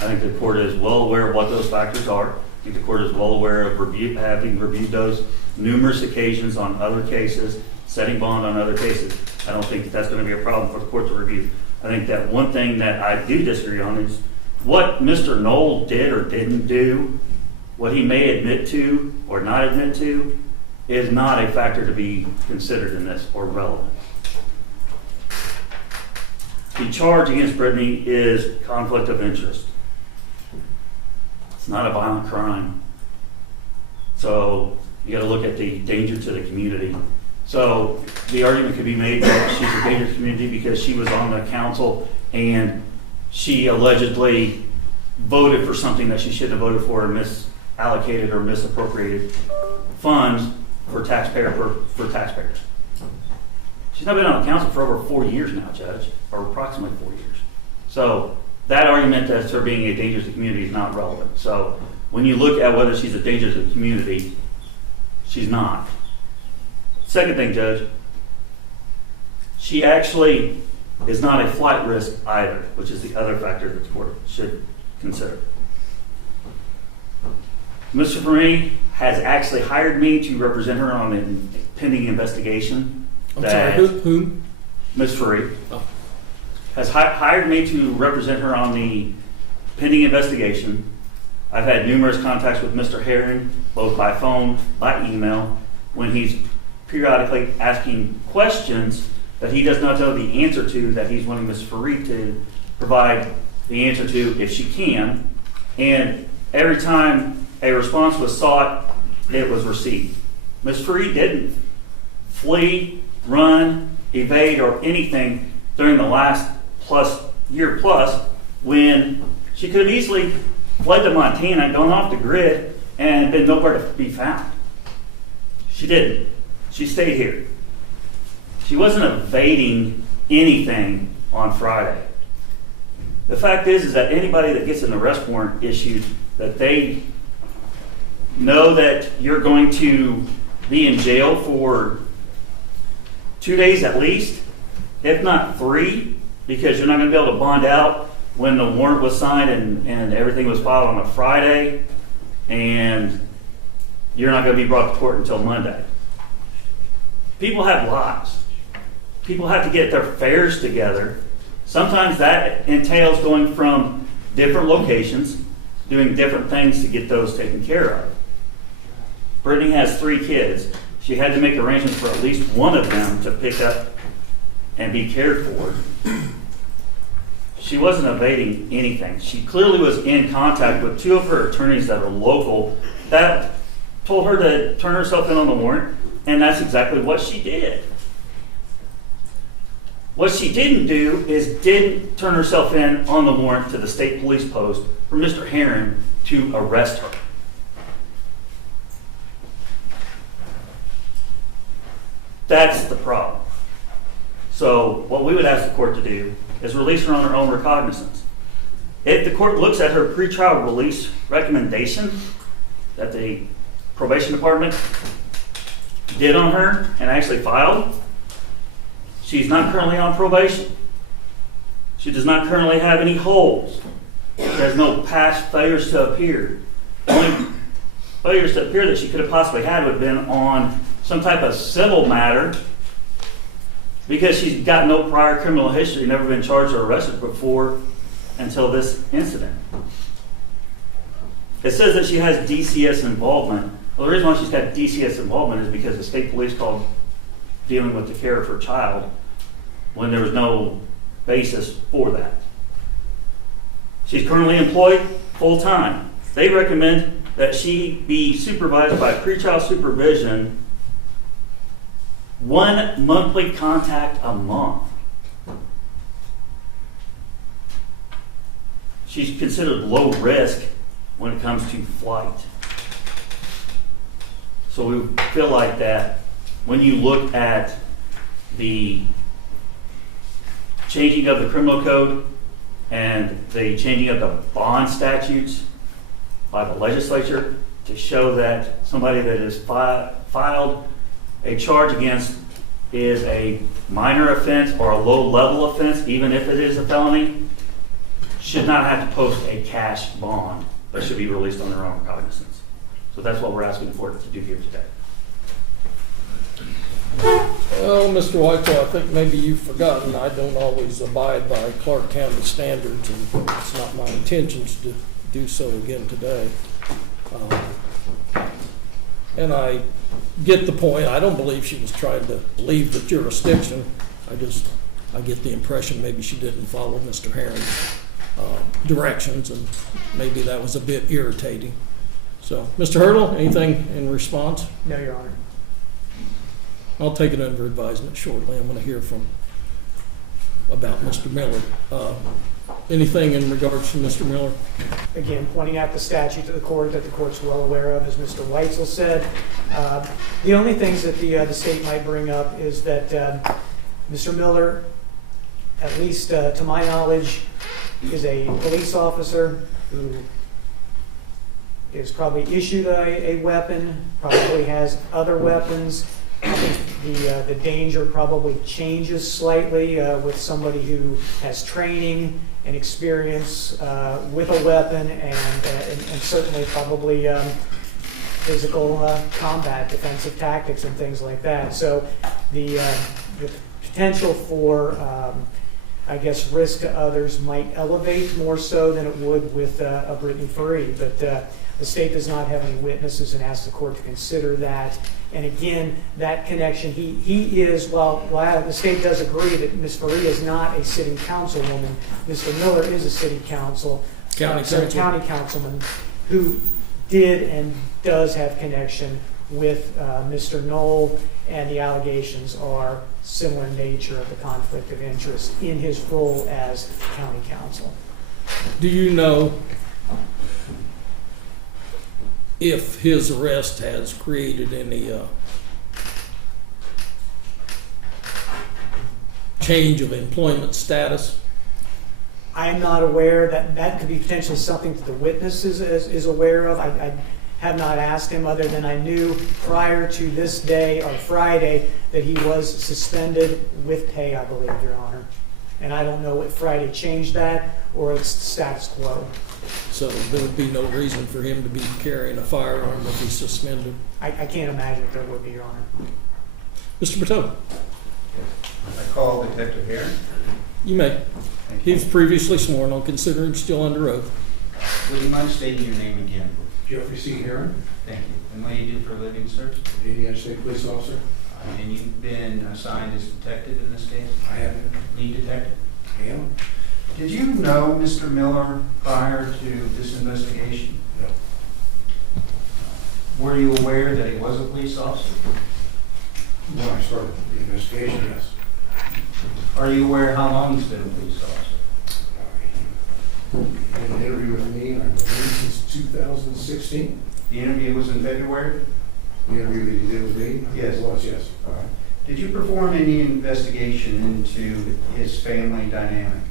I think the court is well aware of what those factors are. I think the court is well aware of having reviewed those numerous occasions on other cases, setting bond on other cases. I don't think that that's going to be a problem for the court to review. I think that one thing that I do disagree on is what Mr. Noel did or didn't do, what he may admit to or not admit to, is not a factor to be considered in this or relevant. The charge against Brittany is conflict of interest. It's not a violent crime. So you got to look at the danger to the community. So the argument could be made that she's a danger to the community because she was on the council and she allegedly voted for something that she shouldn't have voted for and misallocated or misappropriated funds for taxpayers. She's not been on the council for over 4 years now, Judge, or approximately 4 years. So that argument that her being a danger to the community is not relevant. So when you look at whether she's a danger to the community, she's not. Second thing, Judge, she actually is not a flight risk either, which is the other factor that the court should consider. Mr. Feree has actually hired me to represent her on a pending investigation. I'm sorry, whom? Ms. Feree Oh. has hired me to represent her on the pending investigation. I've had numerous contacts with Mr. Herring, both by phone, by email, when he's periodically asking questions that he does not know the answer to, that he's wanting Ms. Feree to provide the answer to if she can. And every time a response was sought, it was received. Ms. Feree didn't flee, run, evade, or anything during the last year plus when she could have easily fled to Montana and gone off the grid and been nowhere to be found. She didn't. She stayed here. She wasn't evading anything on Friday. The fact is that anybody that gets an arrest warrant issued, that they know that you're going to be in jail for 2 days at least, if not 3, because you're not going to be able to bond out when the warrant was signed and everything was filed on a Friday, and you're not going to be brought to court until Monday. People have lives. People have to get their fares together. Sometimes that entails going from different locations, doing different things to get those taken care of. Brittany has 3 kids. She had to make arrangements for at least one of them to pick up and be cared for. She wasn't evading anything. She clearly was in contact with 2 of her attorneys that are local that told her to turn herself in on the warrant, and that's exactly what she did. What she didn't do is didn't turn herself in on the warrant to the state police post for Mr. Herron to arrest her. That's the problem. So what we would ask the court to do is release her on her own recognizance. If the court looks at her pretrial release recommendation that the probation department did on her and actually filed, she's not currently on probation. She does not currently have any holds. There's no past failures to appear. The only failures to appear that she could have possibly had would have been on some type of civil matter, because she's got no prior criminal history, never been charged or arrested before until this incident. It says that she has DCS involvement. Well, the reason why she's got DCS involvement is because the state police called dealing with the care of her child when there was no basis for that. She's currently employed full-time. They recommend that she be supervised by pretrial supervision, 1 monthly contact a month. She's considered low risk when it comes to flight. So we feel like that when you look at the changing of the criminal code and the changing of the bond statutes by the legislature to show that somebody that is filed a charge against is a minor offense or a low-level offense, even if it is a felony, should not have to post a cash bond, but should be released on their own recognizance. So that's what we're asking for it to do here today. Well, Mr. Whitelaw, I think maybe you've forgotten, I don't always abide by Clark County standards, and it's not my intentions to do so again today. And I get the point. I don't believe she was trying to leave the jurisdiction. I get the impression maybe she didn't follow Mr. Herring's directions, and maybe that was a bit irritating. So, Mr. Hurdle, anything in response? No, Your Honor. I'll take it under advisement shortly. I'm going to hear about Mr. Miller. Anything in regards to Mr. Miller? Again, pointing out the statute to the court that the court's well aware of, as Mr. Weitzel said. The only things that the state might bring up is that Mr. Miller, at least to my knowledge, is a police officer who is probably issued a weapon, probably has other weapons. I think the danger probably changes slightly with somebody who has training and experience with a weapon, and certainly probably physical combat, defensive tactics, and things like that. So the potential for, I guess, risk to others might elevate more so than it would with a Brittany Feree. But the state does not have any witnesses and asks the court to consider that. And again, that connection, he is, while the state does agree that Ms. Feree is not a city councilwoman, Mr. Miller is a city county councilman who did and does have connection with Mr. Noel, and the allegations are similar in nature of the conflict of interest in his role as county council. Do you know if his arrest has created any change of employment status? I'm not aware that could be potentially something that the witness is aware of. I have not asked him, other than I knew prior to this day or Friday that he was suspended with pay, I believe, Your Honor. And I don't know if Friday changed that or it's status quo. So there would be no reason for him to be carrying a firearm if he's suspended. I can't imagine if there would be, Your Honor. Mr. Bertone, I call Detective Herring. you may. Thank He you. was previously sworn. I'll consider him still under oath. Would you mind stating your name again? Jeffrey C. Herring, Thank you. And what do you do for a living, sir? Indiana State Police Officer. And you've been assigned as detective in this case? I have Lead detective? am. Did you know Mr. Miller prior to this investigation? No. Were you aware that he was a police officer? When I started the investigation, yes. Are you aware how long he's been a police officer? He had an interview with me, I believe, since 2016. The interview was in February? The interview that he did with me? Yes. It was, yes. Did you perform any investigation into his family dynamic?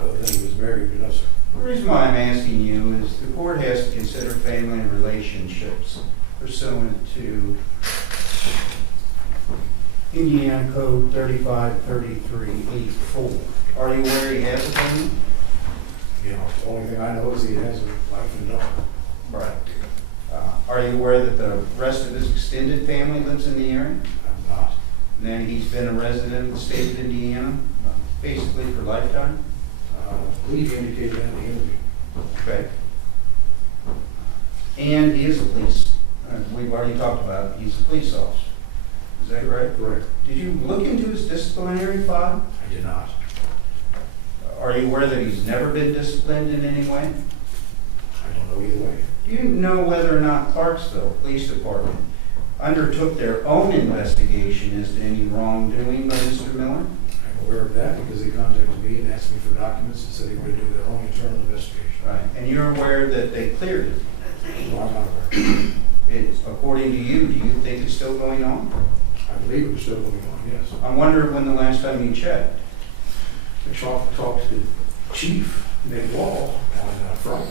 Other than he was married, but no, sir. The reason why I'm asking you is the court has to consider family and relationships pursuant to Indiana Code 3533.84. Are you aware he has a family? You know, the only thing I know is he has a wife and daughter. Right. Are you aware that the rest of his extended family lives in the area? I'm not. And that he's been a resident of the state of Indiana, basically for lifetime? I believe he indicated that in the interview. Okay. And he is a police, we've already talked about, he's a police officer. Is that correct? Correct. Did you look into his disciplinary file? I did not. Are you aware that he's never been disciplined in any way? I don't know either way. Do you know whether or not Clarksville Police Department undertook their own investigation as to any wrongdoing by Mr. Miller? I'm aware of that because they contacted me and asked me for documents and said they were going to do their own internal investigation. Right. And you're aware that they cleared it? No, I'm not aware. According to you, do you think it's still going on? I believe it was still going on, yes. I wonder when the last time you checked. I talked to the chief, Ned Wall, on Friday.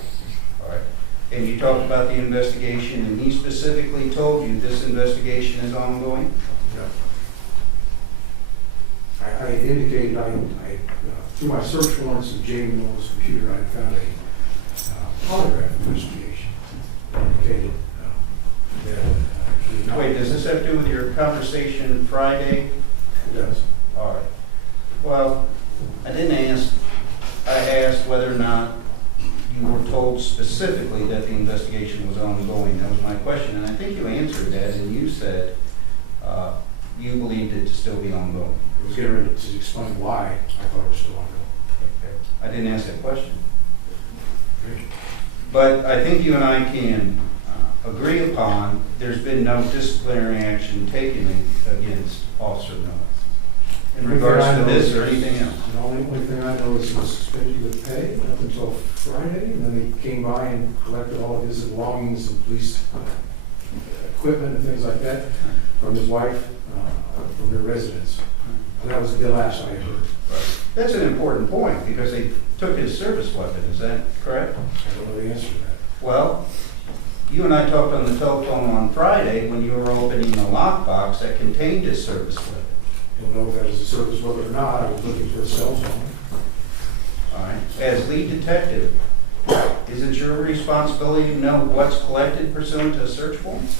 All right. And you talked about the investigation, and he specifically told you this investigation is ongoing? No. I indicated, through my search warrants of Jamie Noel's computer, I found a polygraph investigation that indicated that he did not. Wait, does this have to do with your conversation Friday? It does. All right. Well, I didn't ask, I asked whether or not you were told specifically that the investigation was ongoing. That was my question, and I think you answered that, and you said you believed it to still be ongoing. I was getting ready to explain why I thought it was still ongoing. Okay. I didn't ask that question. But I think you and I can agree upon there's been no disciplinary action taken against Officer Noel in regards to this or anything else. The only thing I know is he was suspended with pay up until Friday, and then he came by and collected all of his belongings and police equipment and things like that from his wife, from their residence. And that was the last I heard. That's an important point because they took his service weapon. Is that correct? I don't know the answer to that. Well, you and I talked on the telephone on Friday when you were opening the lockbox that contained his service weapon. I don't know if that was a service weapon or not. I was looking for a cell phone. All right. As lead detective, is it your responsibility to know what's collected pursuant to a search warrant?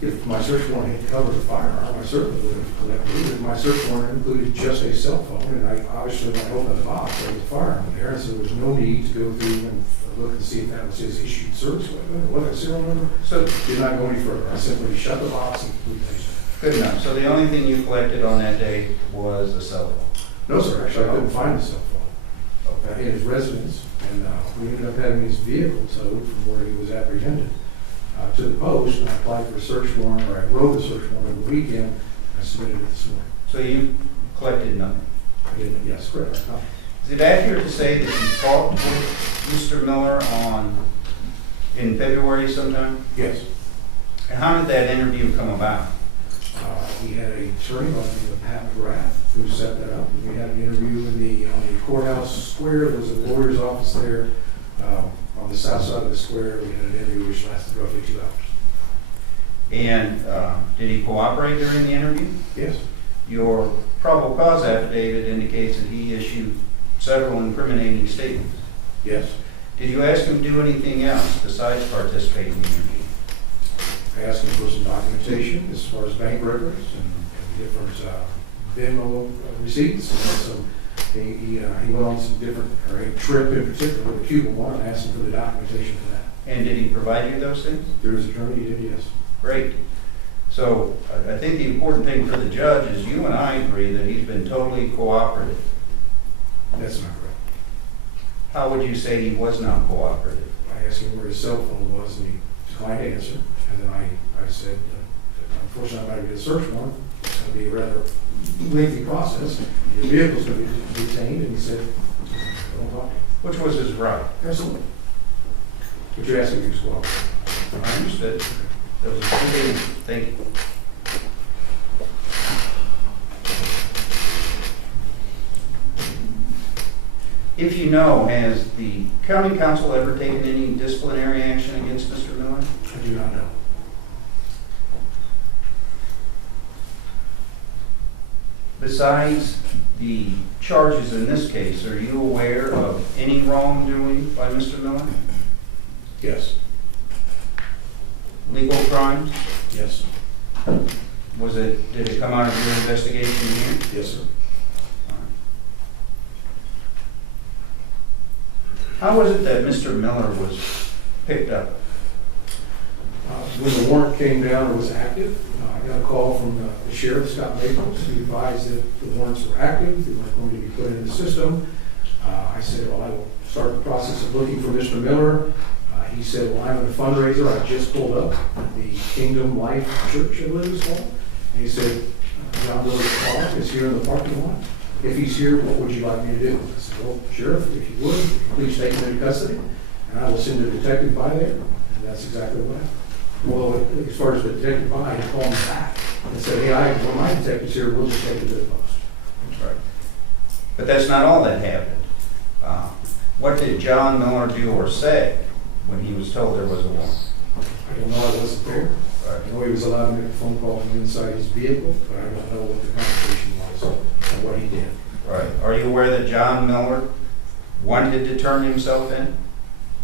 If my search warrant had covered a firearm, I certainly would have collected it. If my search warrant included just a cell phone, and I obviously, when I opened the box, there was a firearm there, and so there was no need to go through and look and see if that was his issued service weapon or what that serial number. So, Did not go any further. I simply shut the box and completely things. good enough. So the only thing you collected on that day was a cell phone? No, sir. Actually, I couldn't find the cell phone Okay. in his residence, and we ended up having his vehicle towed from where he was apprehended to the post, and I applied for a search warrant, or I wrote a search warrant over the weekend. I submitted it this morning. So you collected nothing? I didn't. Yes, correct. Is it accurate to say that you talked with Mr. Miller in February sometime? Yes. And how did that interview come about? He had an attorney by the name of Pat McGrath who set that up. We had an interview on the courthouse square. There was a lawyer's office there on the south side of the square. We had an interview which lasted roughly 2 hours. And did he cooperate during the interview? Yes. Your probable cause affidavit indicates that he issued several incriminating statements. Yes. Did you ask him to do anything else besides participate in the interview? I asked him for some documentation as far as bank records and different Venmo receipts. And some, he went on some different, or a trip in particular, the Cuban one, and asked him for the documentation for that. And did he provide you those things? Through his attorney, he did, yes. Great. So I think the important thing for the judge is you and I agree that he's been totally cooperative. That's not correct. How would you say he was not cooperative? I asked him where his cell phone was, and he declined to answer. And then I said, unfortunately, I'm not going to get a search warrant. It's going to be a rather lengthy process. Your vehicle's going to be detained. And he said, don't talk to me. Which was his right. Absolutely. But you're asking me to cooperate. I understood. That was a good thing. Thank you. If you know, has the county council ever taken any disciplinary action against Mr. Miller? I do not know. Besides the charges in this case, are you aware of any wrongdoing by Mr. Miller? Yes, Legal crimes? yes, Did it come out of your investigation here? yes, sir. How was it that Mr. Miller was picked up? When the warrant came down, it was active. I got a call from the sheriff, Scott Maples. He advised that the warrants were active, they weren't going to be put in the system. I said, well, I will start the process of looking for Mr. Miller. He said, well, I'm at a fundraiser. I just pulled up at the Kingdom Life Church, I believe it's called. And he said, John Miller's car is here in the parking lot. If he's here, what would you like me to do? I said, well, Sheriff, if you would, please take him into custody, and I will send a detective by there. And that's exactly what happened. Well, as far as the detective by, he called me back and said, hey, well, my detective's here, we'll just take it to the post. Right. But that's not all that happened. What did John Miller do or say when he was told there was a warrant? I don't know, I wasn't there. I know he was allowed to make a phone call from inside his vehicle, but I don't know what the conversation was and what he did. Right. Are you aware that John Miller wanted to turn himself in?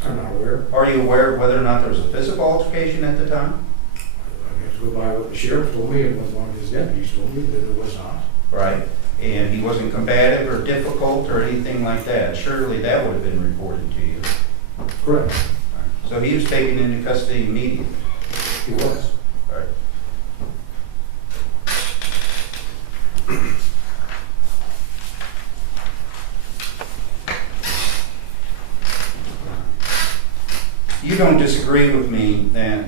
I'm not aware. Are you aware of whether or not there was a physical altercation at the time? I have to go by what the sheriff told me and what one of his deputies told me, that it was not. Right. And he wasn't combative or difficult or anything like that. Surely that would have been reported to you. Correct. So he was taken into custody immediately. He was. All right. You don't disagree with me that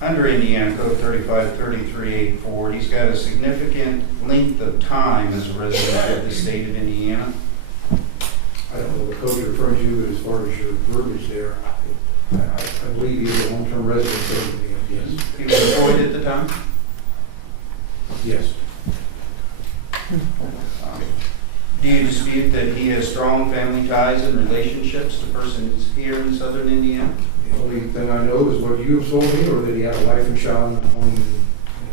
under Indiana Code 353384, he's got a significant length of time as a resident of the state of Indiana? I don't know what code you're referring to, but as far as your verbiage there, I believe he is a long-term resident of Indiana. Yes. He was employed at the time? Yes. Do you dispute that he has strong family ties and relationships to persons here in southern Indiana? The only thing I know is what you have told me, or that he had a wife and child in the home in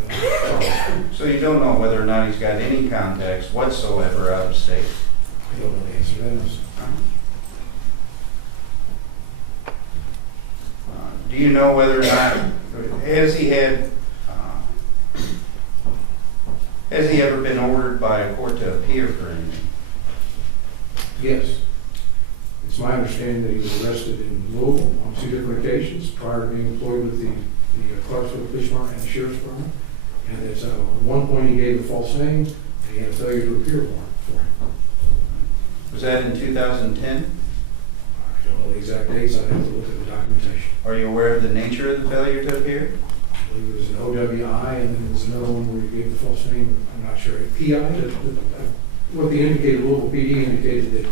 Charleston. So you don't know whether or not he's got any contacts whatsoever out of state? I don't know the answer to that. No, sir. Do you know whether or not, has he ever been ordered by a court to appear for anything? Yes. It's my understanding that he was arrested in Louisville on 2 different occasions prior to being employed with the Clarksville Police Department and the Sheriff's Department. And at one point he gave a false name and he had a failure to appear warrant for him. Was that in 2010? I don't know the exact dates. I'd have to look at the documentation. Are you aware of the nature of the failure to appear? I believe it was an OWI and then there was another one where he gave the false name. I'm not sure. PI? What the indicated, Louisville PD indicated that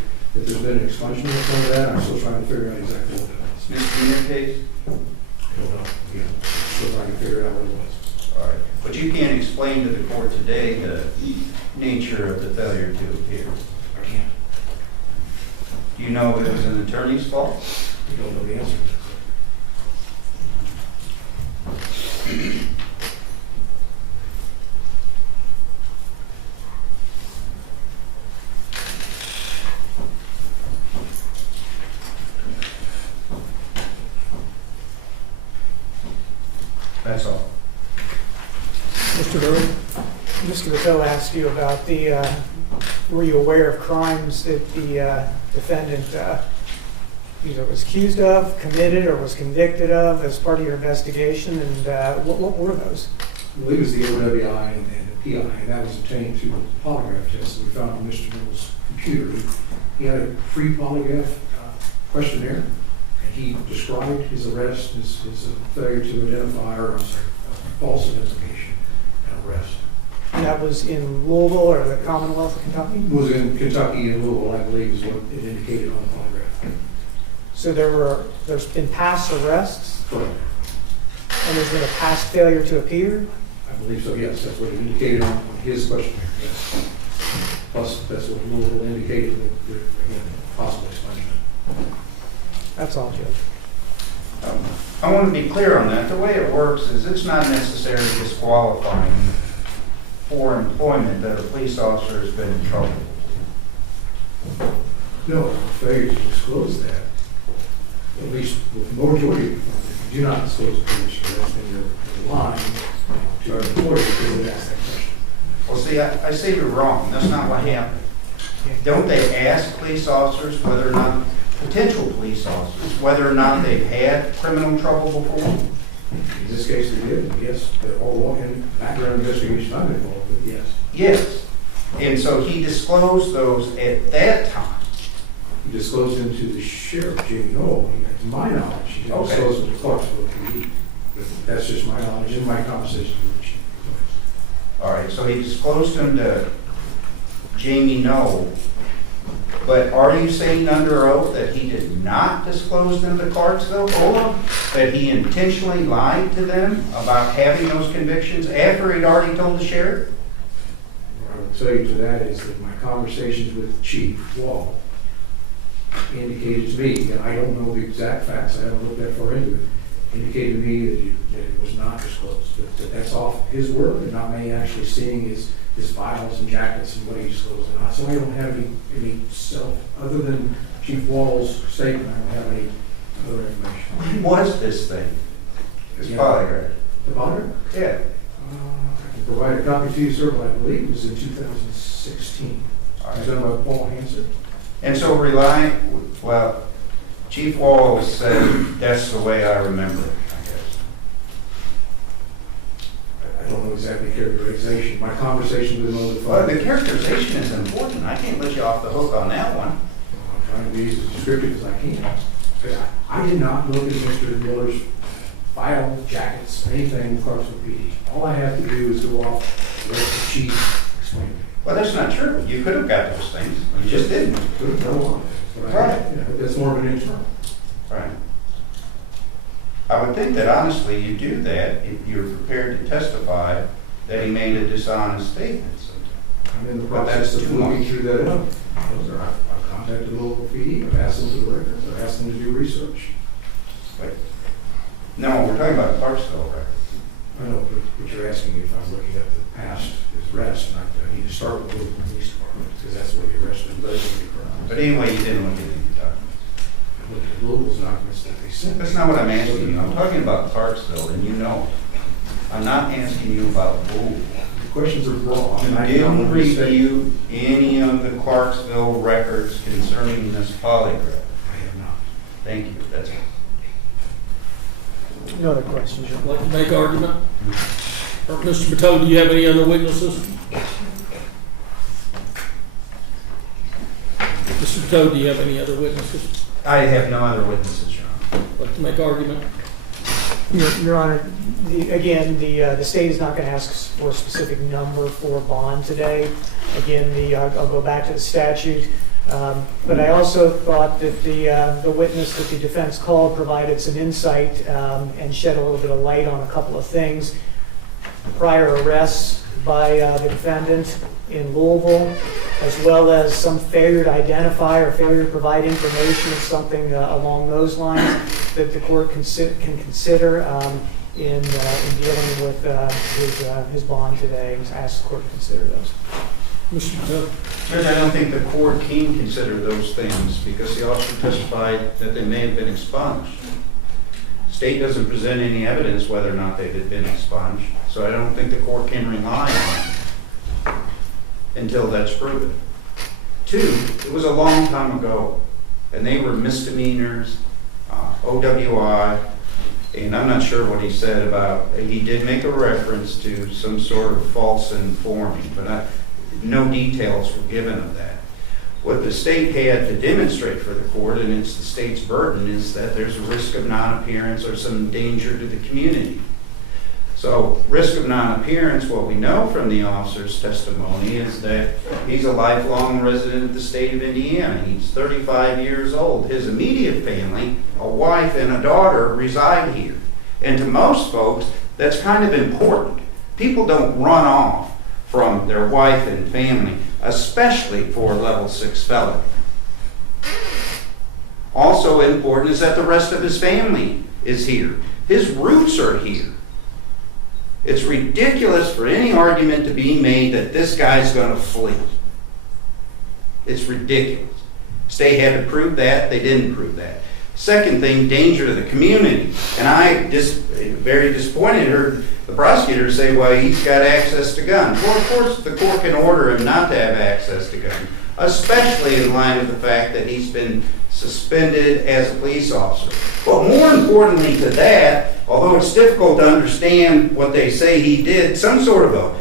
there's been an expungement of some of that. I'm still trying to figure out exactly what that was. Misdemeanor case? I don't know. Again, still trying to figure out what it was. All right. But you can't explain to the court today the nature of the failure to appear. I can't. Do you know if it was an attorney's fault? I don't know the answer to that. That's all. Mr. Feree? Mr. Bateau asked you about were you aware of crimes that the defendant either was accused of, committed, or was convicted of as part of your investigation, and what were those? I believe it was the OWI and the PI, and that was obtained through the polygraph test that we found on Mr. Mills' computer. He had a free polygraph questionnaire, and he described his arrest, his failure to identify, or I'm sorry, false identification and arrest. And that was in Louisville or the Commonwealth of Kentucky? It was in Kentucky and Louisville, I believe, is what it indicated on the polygraph. So there's been past arrests, Correct. and there's been a past failure to appear? I believe so, yes. That's what it indicated on his questionnaire, yes. Plus, that's what Louisville indicated, that, again, possible expungement. That's all, Judge. I want to be clear on that. The way it works is it's not necessarily disqualifying for employment that a police officer has been in trouble? No, failure to disclose that, at least with the majority of them, if you do not disclose a police arrest, then you're lying to our employer because they ask that question. Well, see, I say you're wrong. That's not what happened. Don't they ask police officers whether or not, potential police officers, whether or not they've had criminal trouble before? In this case, they did, yes, but all in background investigation I'm involved with, yes. Yes. And so he disclosed those at that time. He disclosed them to the sheriff, Jimmy Noel. To my knowledge, he didn't Okay. disclose them to Clarksville PD. But that's just my knowledge in my conversation with the chief. All right, so he disclosed them to Jamie Noel. But are you saying under oath that he did not disclose them to Clarksville, or that he intentionally lied to them about having those convictions after he'd already told the sheriff? What I would tell you to that is that my conversations with Chief Wall indicated to me, and I don't know the exact facts, I haven't looked that far into it, indicated to me that it was not disclosed, that that's off his word and not me actually seeing his files and jackets and what he disclosed or not. So I don't have any self, other than Chief Wall's statement, I don't have any other information. When was this thing? This Yeah. polygraph? The bottom? Yeah. I can provide a copy to you, sir, but I believe it was in 2016. All It was right. done by Paul Hansen. And so well, Chief Wall said, that's the way I remember it, I guess. I don't know exactly characterization. My conversation with him on the Well, phone. the characterization is important. I can't let you off the hook on that one. I'm trying to be as descriptive as I can. But I did not look at Mr. Miller's file, jackets, anything in Clarksville PD. All I have to do is go off what the chief explained to me. Well, that's not true. You could have got those things. You just didn't. Good, no one. But Right. That's more of an internal. Right. I would think that honestly you do that if you're prepared to testify that he made a dishonest statement. I'm in the But process that's of too looking much. through that up. I've contacted the local PD, I've asked them to the records, I've asked them to do research. Wait. No, we're talking about Clarksville records. I know, but you're asking me if I'm looking at the past, his arrest, and I need to start with the local police department, because that's where the arrest and budgeting from. But anyway, you didn't look at any documents. I looked at the locals documents that they sent. That's not what I'm asking you. I'm talking about Clarksville, and you know. I'm not asking you about Louisville. The questions are broad. and I You don't didn't want to say- review any of the Clarksville records concerning this polygraph. I have not. Thank you, that's it. No other questions, Your Honor. Like to make argument? Or Mr. Bateau, do you have any other witnesses? Mr. Bateau, do you have any other witnesses? I have no other witnesses, Your Honor. Like to make argument? Your Honor, the state is not going to ask for a specific number for bond today. Again, I'll go back to the statute. But I also thought that the witness that the defense called provided some insight and shed a little bit of light on a couple of things. Prior arrests by the defendant in Louisville, as well as some failure to identify or failure to provide information or something along those lines that the court can consider in dealing with his bond today. Ask the court to consider those. Mr. Bateau? Judge, I don't think the court can consider those things because the officer testified that they may have been expunged. State doesn't present any evidence whether or not they had been expunged, so I don't think the court can rely on it until that's proven. Two, it was a long time ago, and they were misdemeanors, OWI, and I'm not sure what he said about, he did make a reference to some sort of false informing, but no details were given of that. What the state had to demonstrate for the court, and it's the state's burden, is that there's a risk of non-appearance or some danger to the community. So, risk of non-appearance, what we know from the officer's testimony is that he's a lifelong resident of the state of Indiana. He's 35 years old. His immediate family, a wife and a daughter, reside here. And to most folks, that's kind of important. People don't run off from their wife and family, especially for a level 6 felony. Also important is that the rest of his family is here. His roots are here. It's ridiculous for any argument to be made that this guy's going to flee. It's ridiculous. State had to prove that. They didn't prove that. Second thing, danger to the community. And I just very disappointed heard the prosecutor say, well, he's got access to guns. Well, of course, the court can order him not to have access to guns, especially in light of the fact that he's been suspended as a police officer. But more importantly to that, although it's difficult to understand what they say he did, some sort of a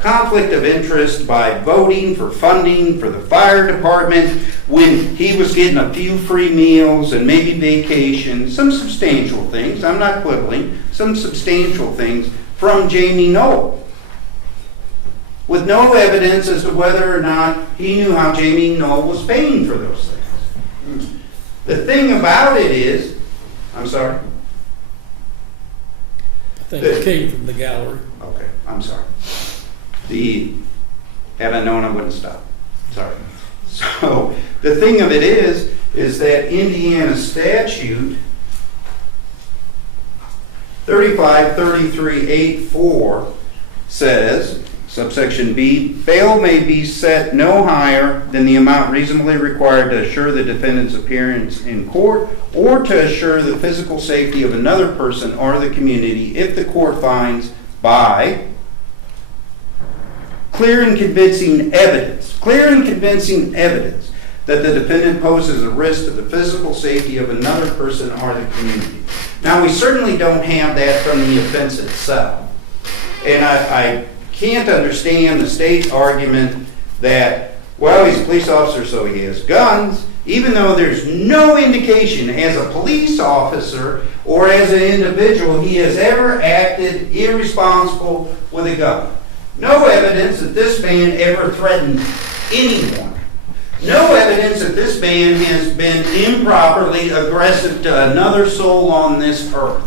conflict of interest by voting for funding for the fire department when he was getting a few free meals and maybe vacation, some substantial things, I'm not quibbling, some substantial things from Jamie Noel, with no evidence as to whether or not he knew how Jamie Noel was paying for those things. The thing about it is, I'm sorry? I think it came from the gallery. Okay, I'm sorry. Had I known, I wouldn't stop. Sorry. So the thing of it is that Indiana statute 3533.84 says, subsection B, bail may be set no higher than the amount reasonably required to assure the defendant's appearance in court or to assure the physical safety of another person or the community if the court finds by clear and convincing evidence that the defendant poses a risk to the physical safety of another person or the community. Now, we certainly don't have that from the offense itself. And I can't understand the state's argument that, well, he's a police officer, so he has guns, even though there's no indication as a police officer or as an individual he has ever acted irresponsible with a gun. No evidence that this man ever threatened anyone. No evidence that this man has been improperly aggressive to another soul on this earth.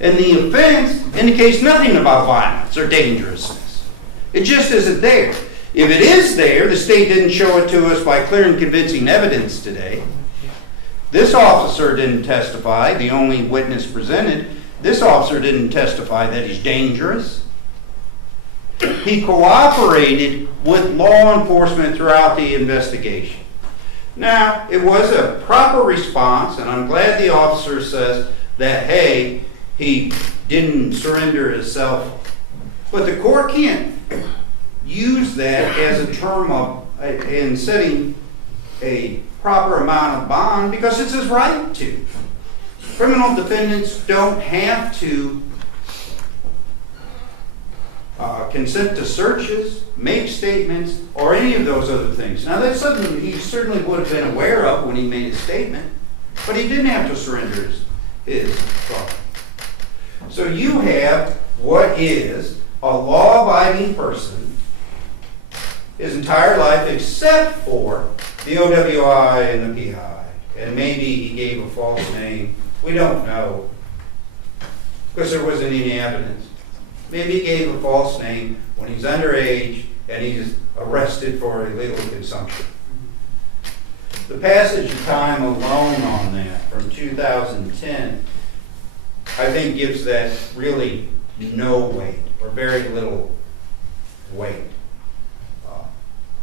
And the offense indicates nothing about violence or dangerousness. It just isn't there. If it is there, the state didn't show it to us by clear and convincing evidence today. This officer didn't testify, the only witness presented. This officer didn't testify that he's dangerous. He cooperated with law enforcement throughout the investigation. Now, it was a proper response, and I'm glad the officer says that, hey, he didn't surrender himself. But the court can't use that as a term of in setting a proper amount of bond because it's his right to. Criminal defendants don't have to consent to searches, make statements, or any of those other things. Now, that's something he certainly would have been aware of when he made his statement, but he didn't have to surrender his property. So you have what is a law-abiding person his entire life except for the OWI and the PI. And maybe he gave a false name. We don't know because there wasn't any evidence. Maybe he gave a false name when he's underage and he's arrested for illegal consumption. The passage of time alone on that from 2010, I think gives that really no weight or very little weight.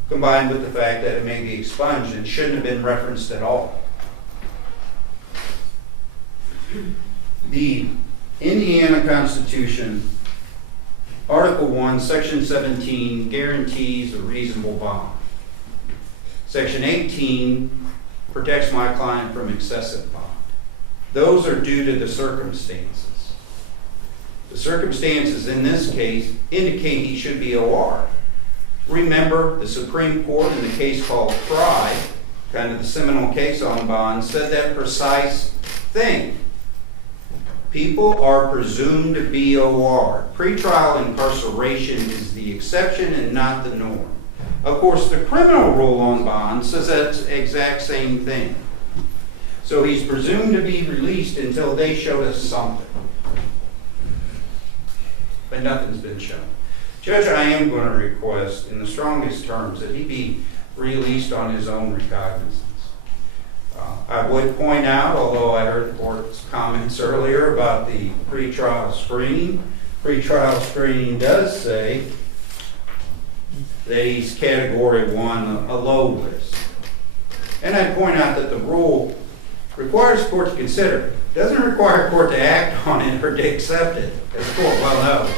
Combined with the fact that it may be expunged and shouldn't have been referenced at all. The Indiana Constitution, Article 1, Section 17, guarantees a reasonable bond. Section 18 protects my client from excessive bond. Those are due to the circumstances. The circumstances in this case indicate he should be OR. Remember, the Supreme Court in the case called Feree, kind of the seminal case on bond, said that precise thing. People are presumed to be OR. Pretrial incarceration is the exception and not the norm. Of course, the criminal rule on bond says that exact same thing. So he's presumed to be released until they show us something. But nothing's been shown. Judge, I am going to request in the strongest terms that he be released on his own recognizance. I would point out, although I heard the court's comments earlier about the pretrial screening does say that he's category 1, a low risk. And I'd point out that the rule requires the court to consider. It doesn't require the court to act on it or to accept it, as the court well knows.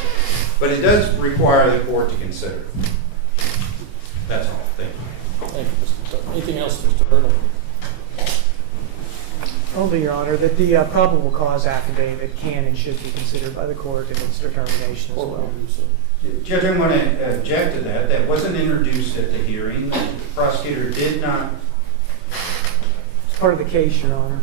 But it does require the court to consider. That's all. Thank you. Thank you, Mr. Tucker. Anything else, Mr. Burnham? Only, Your Honor, that the probable cause affidavit can and should be considered by the court in its determination as well. Judge, I want to object to that. That wasn't introduced at the hearing. The prosecutor did not It's part of the case, Your Honor.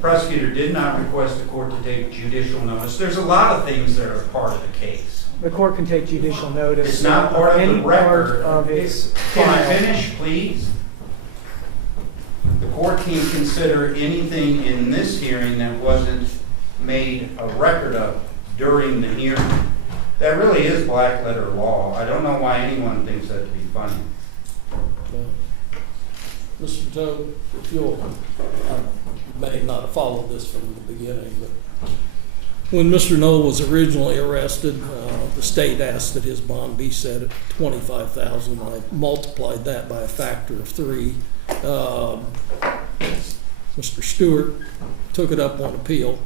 Prosecutor did not request the court to take judicial notice. There's a lot of things that are part of the case. The court can take judicial notice. It's not part of the any part record. of its Can I file. finish, please? The court can consider anything in this hearing that wasn't made a record of during the hearing. That really is black letter law. I don't know why anyone thinks that to be funny. Mr. Toad, if you'll, I may not have followed this from the beginning, but when Mr. Noel was originally arrested, the state asked that his bond be set at $25,000. I multiplied that by a factor of 3. Mr. Stewart took it up on appeal.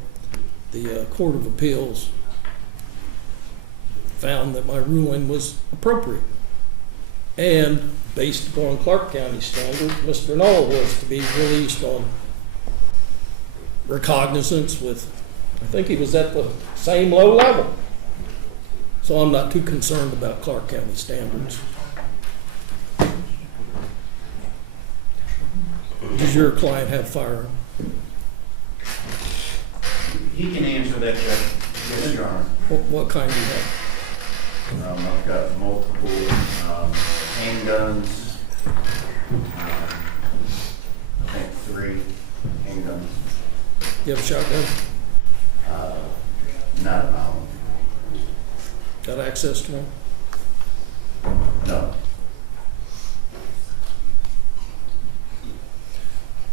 The Court of Appeals found that my ruling was appropriate. And based upon Clark County standards, Mr. Noel was to be released on recognizance with, I think he was at the same low level. So I'm not too concerned about Clark County standards. Does your client have a firearm? He can answer that, Judge. Yes, Your Honor. What kind do you have? I've got multiple handguns. I think 3 handguns. You have a shotgun? Not at my home. Got access to one? No.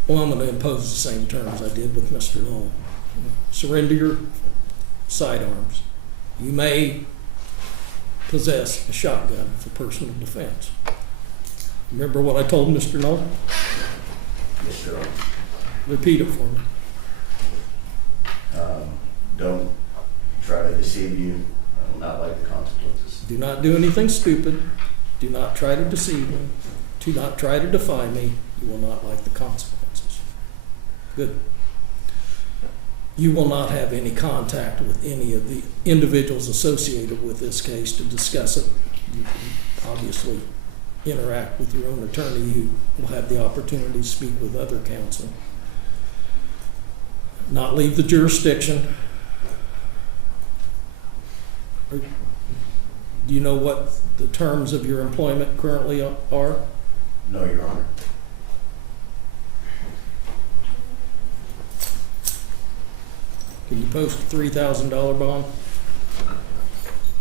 Well, I'm going to impose the same terms I did with Mr. Noel. Surrender your sidearms. You may possess a shotgun for personal defense. Remember what I told Mr. Noel? Yes, Your Honor. Repeat it for me. Don't try to deceive you. I will not like the consequences. Do not do anything stupid. Do not try to deceive me. Do not try to defy me. You will not like the consequences. Good. You will not have any contact with any of the individuals associated with this case to discuss it. You can obviously interact with your own attorney, who will have the opportunity to speak with other counsel. Not leave the jurisdiction. Do you know what the terms of your employment currently are? No, Your Honor. Can you post a $3,000 bond?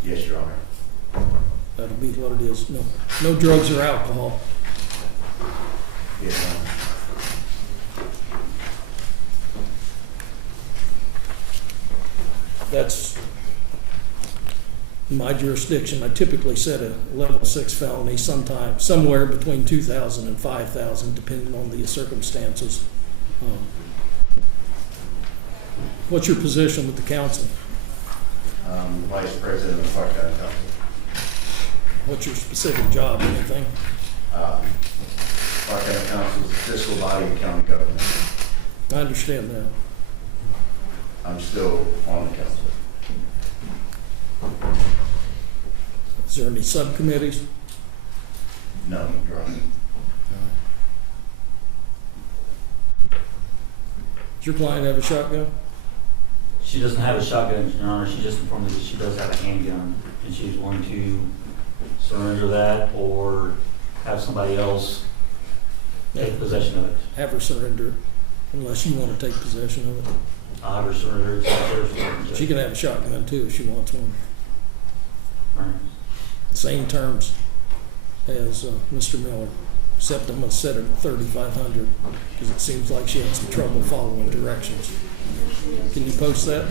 Yes, Your Honor. That'll be what it is. No drugs or alcohol. Yes, Your Honor. That's in my jurisdiction. I typically set a level 6 felony somewhere between $2,000 and $5,000, depending on the circumstances. What's your position with the council? Vice President of Clark County Council. What's your specific job? Anything? Clark County Council is the fiscal body of county government. I understand that. I'm still on the council. Is there any subcommittees? No, Your Honor. Does your client have a shotgun? She doesn't have a shotgun, Your Honor. She just informed me that she does have a handgun, and she's willing to surrender that or have somebody else take possession of it. Have her surrender, unless you want to take possession of it. I'll have her surrender it to the sheriff's. She can have a shotgun too if she wants one. Right. Same terms as Mr. Miller. except I'm gonna set it at 3,500, because it seems like she has some trouble following directions. Can you post that?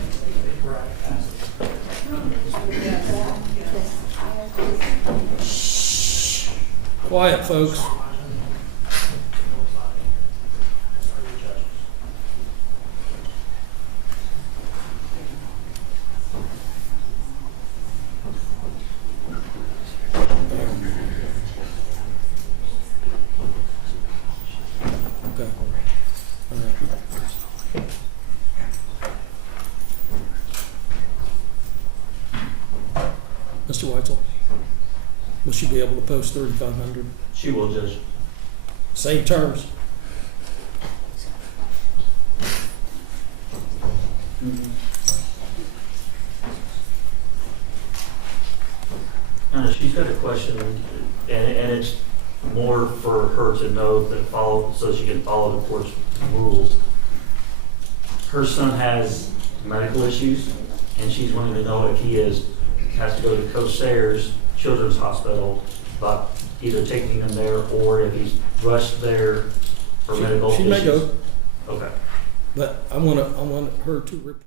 Shh. Quiet, folks. Okay. All right. Mr. Weitzel, will she be able to post 3,500? She will, Judge. Same terms? She's got a question, and it's more for her to know that follow, so she can follow the court's rules. Her son has medical issues, and she's wanting to know if he has to go to Co-Sayers Children's Hospital, but either taking him there or if he's rushed there for medical issues. She may go, Okay. but I want her to report.